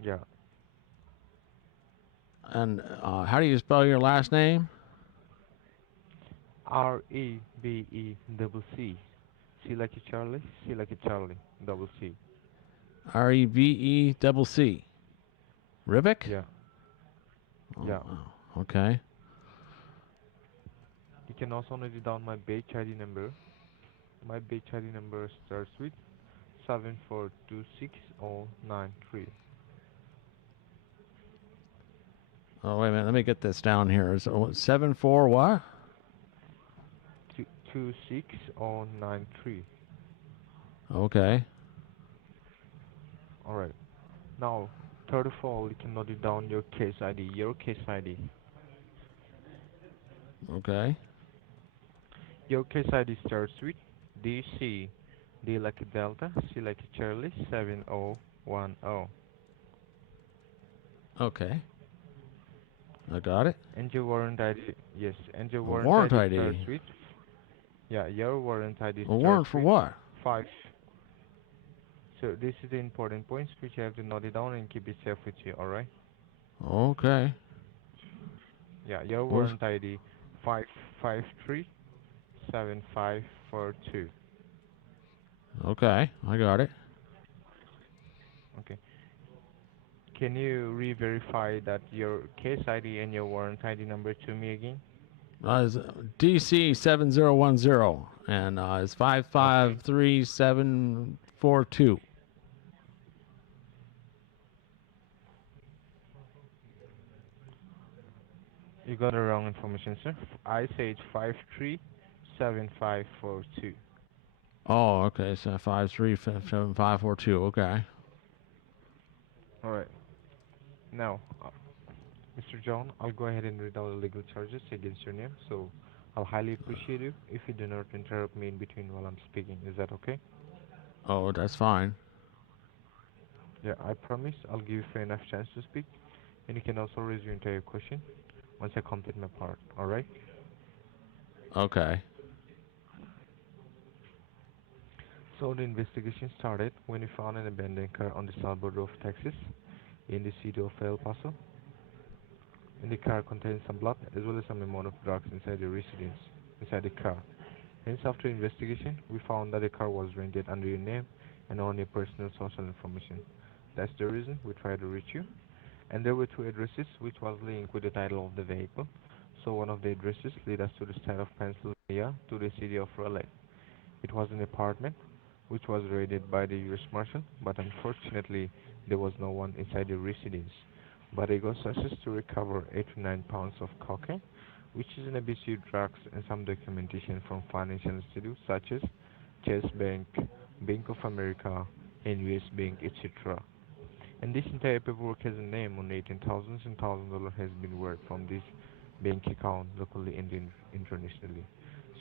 Yeah. And how do you spell your last name? Rebecc. C like a Charlie, C like a Charlie, double C. Rebecc. Ribic? Yeah. Oh, Yeah. wow. Okay. You can also note down my batch ID number. My batch ID number starts with 7426093. Oh, wait a minute. Let me get this down here. So 74 what? 26093. Okay. Alright. Now, third of all, you can note it down your case ID, your case ID. Okay. Your case ID starts with DC, D like a Delta, C like a Charlie, 7010. Okay. I got it. And your warrant ID, yes, and your warrant, warrant ID, ID. starts with, yeah, your warrant ID A starts warrant for with what? 5. So this is the important points which you have to note it down and keep it safe with you, alright? Okay. Yeah, your warrant ID 5537542. Okay, I got it. Okay. Can you re-verify that your case ID and your warrant ID number to me again? It's DC 7010 and it's 553742. You got the wrong information, sir. I said 537542. Oh, okay. So 537542. Okay. All right. Now, Mr. John, I'll go ahead and read out the legal charges against your name. So, I'll highly appreciate you if you do not interrupt me in between while I'm speaking. Is that okay? Oh, that's fine. Yeah, I promise I'll give you fair enough chance to speak, and you can also raise your entire question once I complete my part. All right? Okay. So the investigation started when we found an abandoned car on the south border of Texas, in the city of El Paso. And the car contained some blood as well as some amount of drugs inside the residence, inside the car. Hence, after investigation, we found that the car was rented under your name and on your personal social information. That's the reason we tried to reach you. And there were two addresses which was linked with the title of the vehicle. So one of the addresses led us to the state of Pennsylvania to the city of Raleigh. It was an apartment which was raided by the U.S. Marshal, but unfortunately there was no one inside the residence. But they got searches to recover 89 pounds of cocaine, which is an abuse drugs and some documentation from financial institutes such as Chase Bank, Bank of America, and U.S. Bank, etc. And this entire paperwork has a name on it, and thousands and thousands of dollars has been worked from this bank account locally and internationally.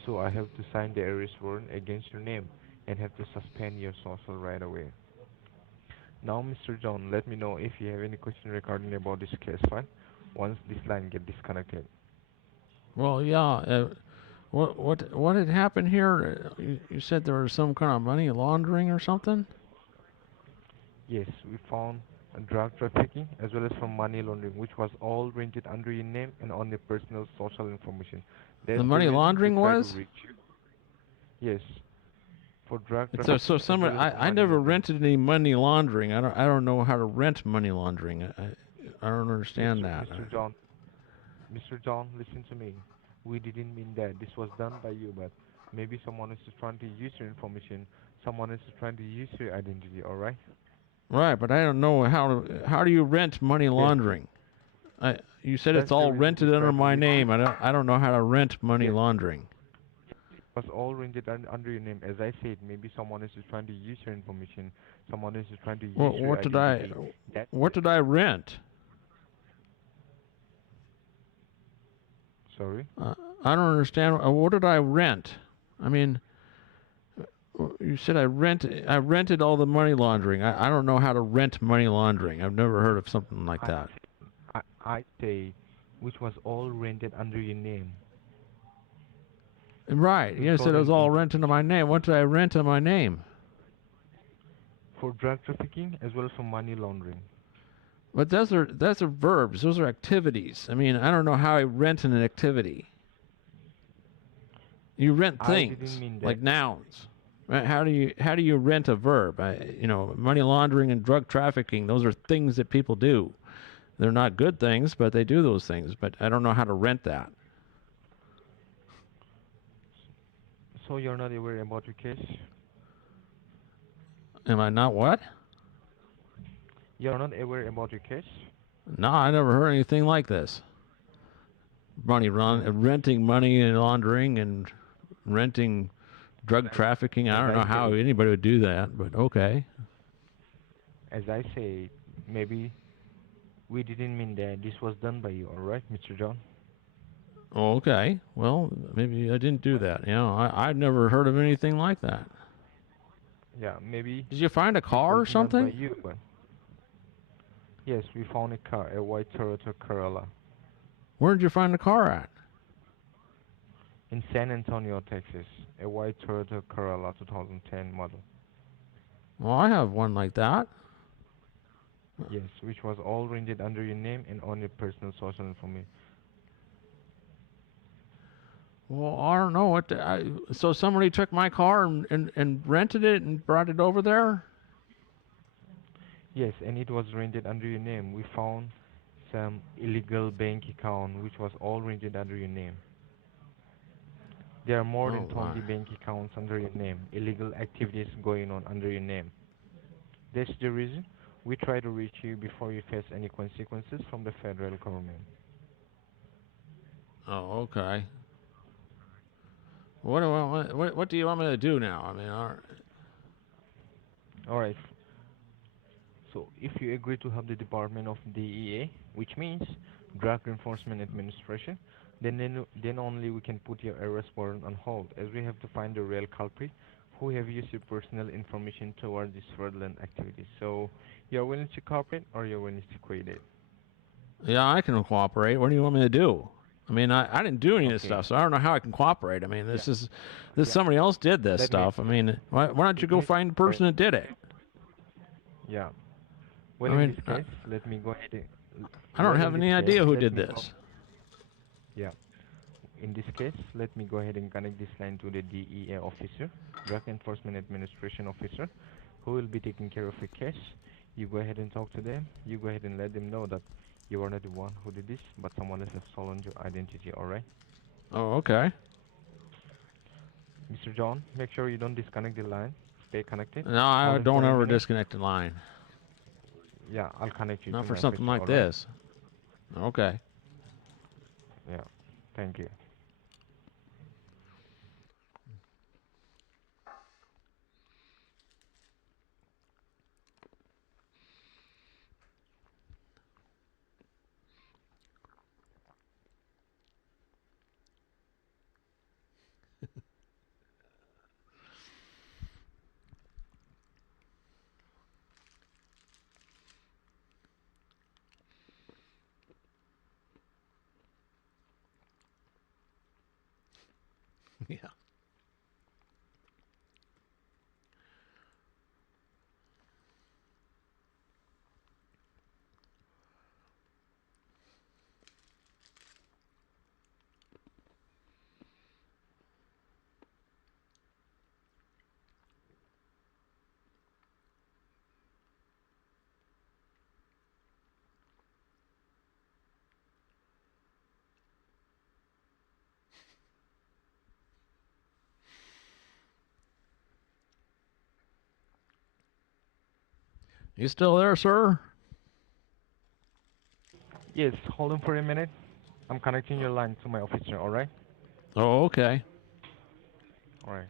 So I have to sign the arrest warrant against your name and have to suspend your social right away. Now, Mr. John, let me know if you have any question regarding about this case file once this line get disconnected. Well, yeah. What had happened here? You said there was some kind of money laundering or something? Yes, we found drug trafficking as well as from money laundering, which was all rented under your name and on your personal social information. That's The money laundering was? Yes. For drug So trafficking. someone I never rented any money laundering. I don't know how to rent money laundering. I don't understand that. Mr. John, listen to me. We didn't mean that. This was done by you, but maybe someone is just trying to use your information. Someone is just trying to use your identity, alright? Right, but I don't know how do you rent money laundering? You said it's all rented under my name. I don't know how to rent money laundering. It was all rented under your name. As I said, maybe someone is just trying to use your information. Someone is just trying to use your identity. What did I rent? Sorry? I don't understand. What did I rent? I mean, you said I rented all the money laundering. I don't know how to rent money laundering. I've never heard of something like that. I say, which was all rented under your name. Right. You said it was all rented under my name. What did I rent in my name? For drug trafficking as well as for money laundering. But those are verbs. Those are activities. I mean, I don't know how I rent an activity. You rent I things didn't mean that. like nouns. Right? How do you rent a verb? Money laundering and drug trafficking. Those are things that people do. They're not good things, but they do those things. But I don't know how to rent that. So you're not aware about your case? Am I not what? You're not aware about your case? No, I never heard anything like this. Renting money and laundering and renting drug trafficking. I don't know how anybody would do that, but okay. As I say, maybe we didn't mean that this was done by you, alright, Mr. John? Oh, okay. Well, maybe I didn't do that. I'd never heard of anything like that. Yeah, maybe. Did you find a car or something? Not by you, but yes, we found a car, a white Toyota Corolla. Where did you find the car at? In San Antonio, Texas, a white Toyota Corolla 2010 model. Well, I have one like that. Yes, which was all rented under your name and on your personal social information. Well, I don't know so somebody took my car and rented it and brought it over there? Yes, and it was rented under your name. We found some illegal bank account which was all rented under your name. There are more than 20 bank accounts under your name, illegal activities going on under your name. That's the reason we try to reach you before you face any consequences from the federal government. Oh, okay. What do you want me to do now? I mean, all right. So if you agree to help the Department of DEA, which means Drug Enforcement Administration, then only we can put your arrest warrant on hold, as we have to find the real culprit who have used your personal information toward this fraudulent activity. So you're willing to cooperate or you're willing to quit it? Yeah, I can cooperate. What do you want me to do? I mean, I didn't do any of this stuff, so I don't know how I can cooperate. I mean, somebody else did this stuff. I mean, why don't you go find the person that did it? Yeah. Well, in this case, let me go ahead. I don't have any idea who did this. Yeah. In this case, let me go ahead and connect this line to the DEA officer, Drug Enforcement Administration officer, who will be taking care of your case. You go ahead and talk to them. You go ahead and let them know that you are not the one who did this, but someone else has stolen your identity, alright? Oh, okay. Mr. John, make sure you don't disconnect the line. Stay connected. No, I don't ever disconnect the line. Yeah, I'll connect you. Not to for my something officer, like this. Okay. Yeah, thank you. Yeah. You still there, sir? Yes, hold on for a minute. I'm connecting your line to my officer, alright? Oh, okay. Alright.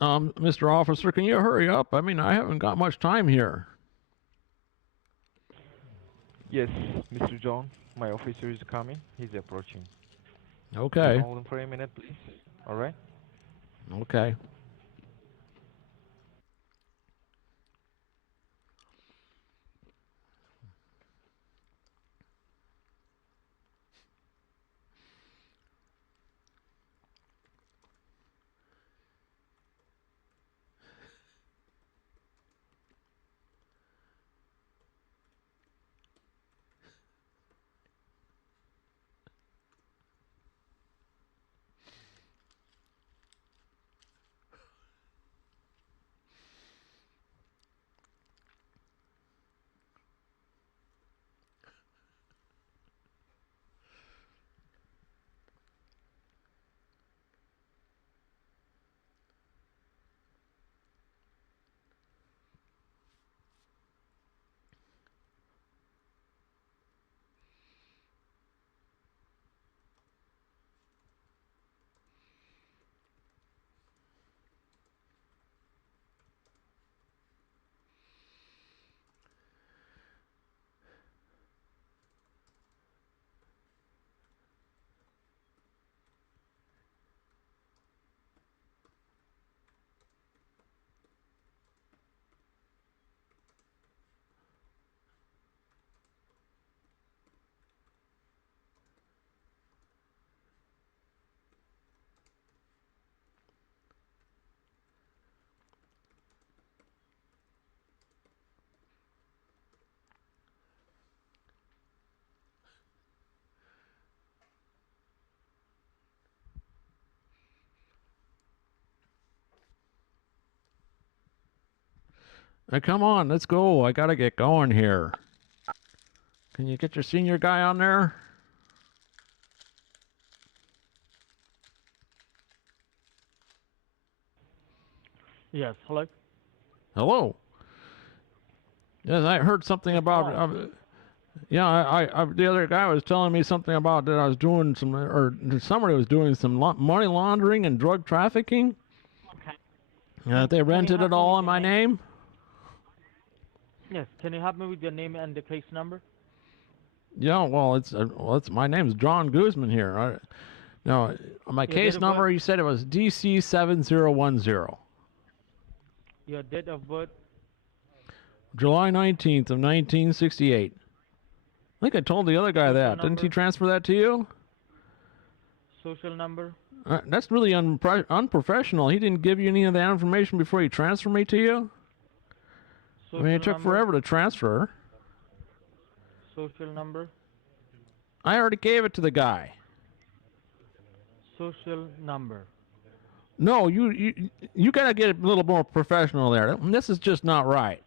Mr. Officer, can you hurry up? I mean, I haven't got much time here. Yes, Mr. John, my officer is coming. He's approaching. Okay. Hold him for a minute, please. All right? Okay. Come on, let's go. I gotta get going here. Can you get your senior guy on there? Yes, hello? Hello. Yes, I heard something about. Yeah, the other guy was telling me something about that I was doing some, or somebody was doing some money laundering and drug trafficking. Okay. They rented it all in my name. Yes, can you help me with your name and the case number? Yeah, well, it's my name's John Guzman here. Now, my Your case date of number, birth? you said it was DC 7010. Your date of birth? July 19th of 1968. I think I told the other guy that. Didn't he transfer that to you? Social number? That's really unprofessional. He didn't give you any of that information before he transferred me to you? I mean, it took forever to transfer. Social number? I already gave it to the guy. Social number. No, you got to get a little more professional there. This is just not right.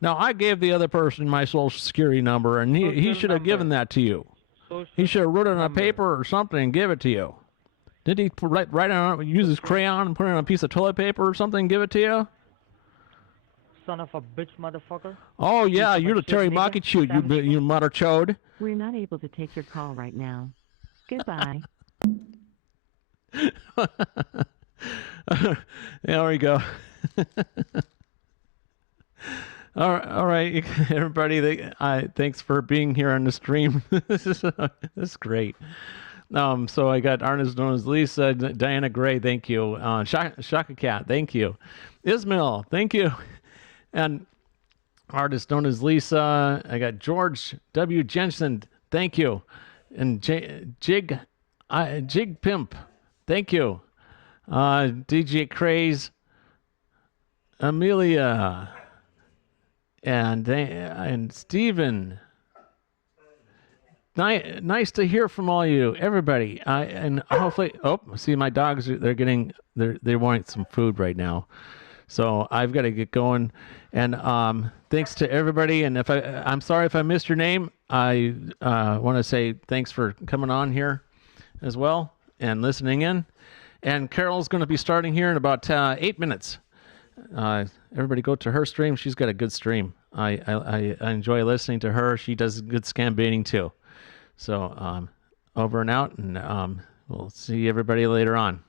Now, I gave the other person my social security number, and he should have given that to you. He should have wrote it on a paper or something and give it to you. Did he write on use his crayon and put it on a piece of toilet paper or something and give it to you? Son of a bitch, motherfucker. Oh, yeah, you're the Terry Makichute, you mother chode. We're not able to take your call right now. Goodbye. There we go. All right, everybody. Thanks for being here on the stream. This is great. So I got artist known as Lisa, Diana Gray, thank you. Shaka Cat, thank you. Ismail, thank you. And artist known as Lisa. I got George W. Jensen, thank you. And Jig Pimp, thank you. DJ Craze, Amelia, and Steven. Nice to hear from all you, everybody. And hopefully, see my dogs. They want some food right now, so I've got to get going. And thanks to everybody. And I'm sorry if I missed your name. I want to say thanks for coming on here as well and listening in. And Carol's going to be starting here in about 8 minutes. Everybody go to her stream. She's got a good stream. I enjoy listening to her. She does good scam baiting too. So over and out, and we'll see everybody later on.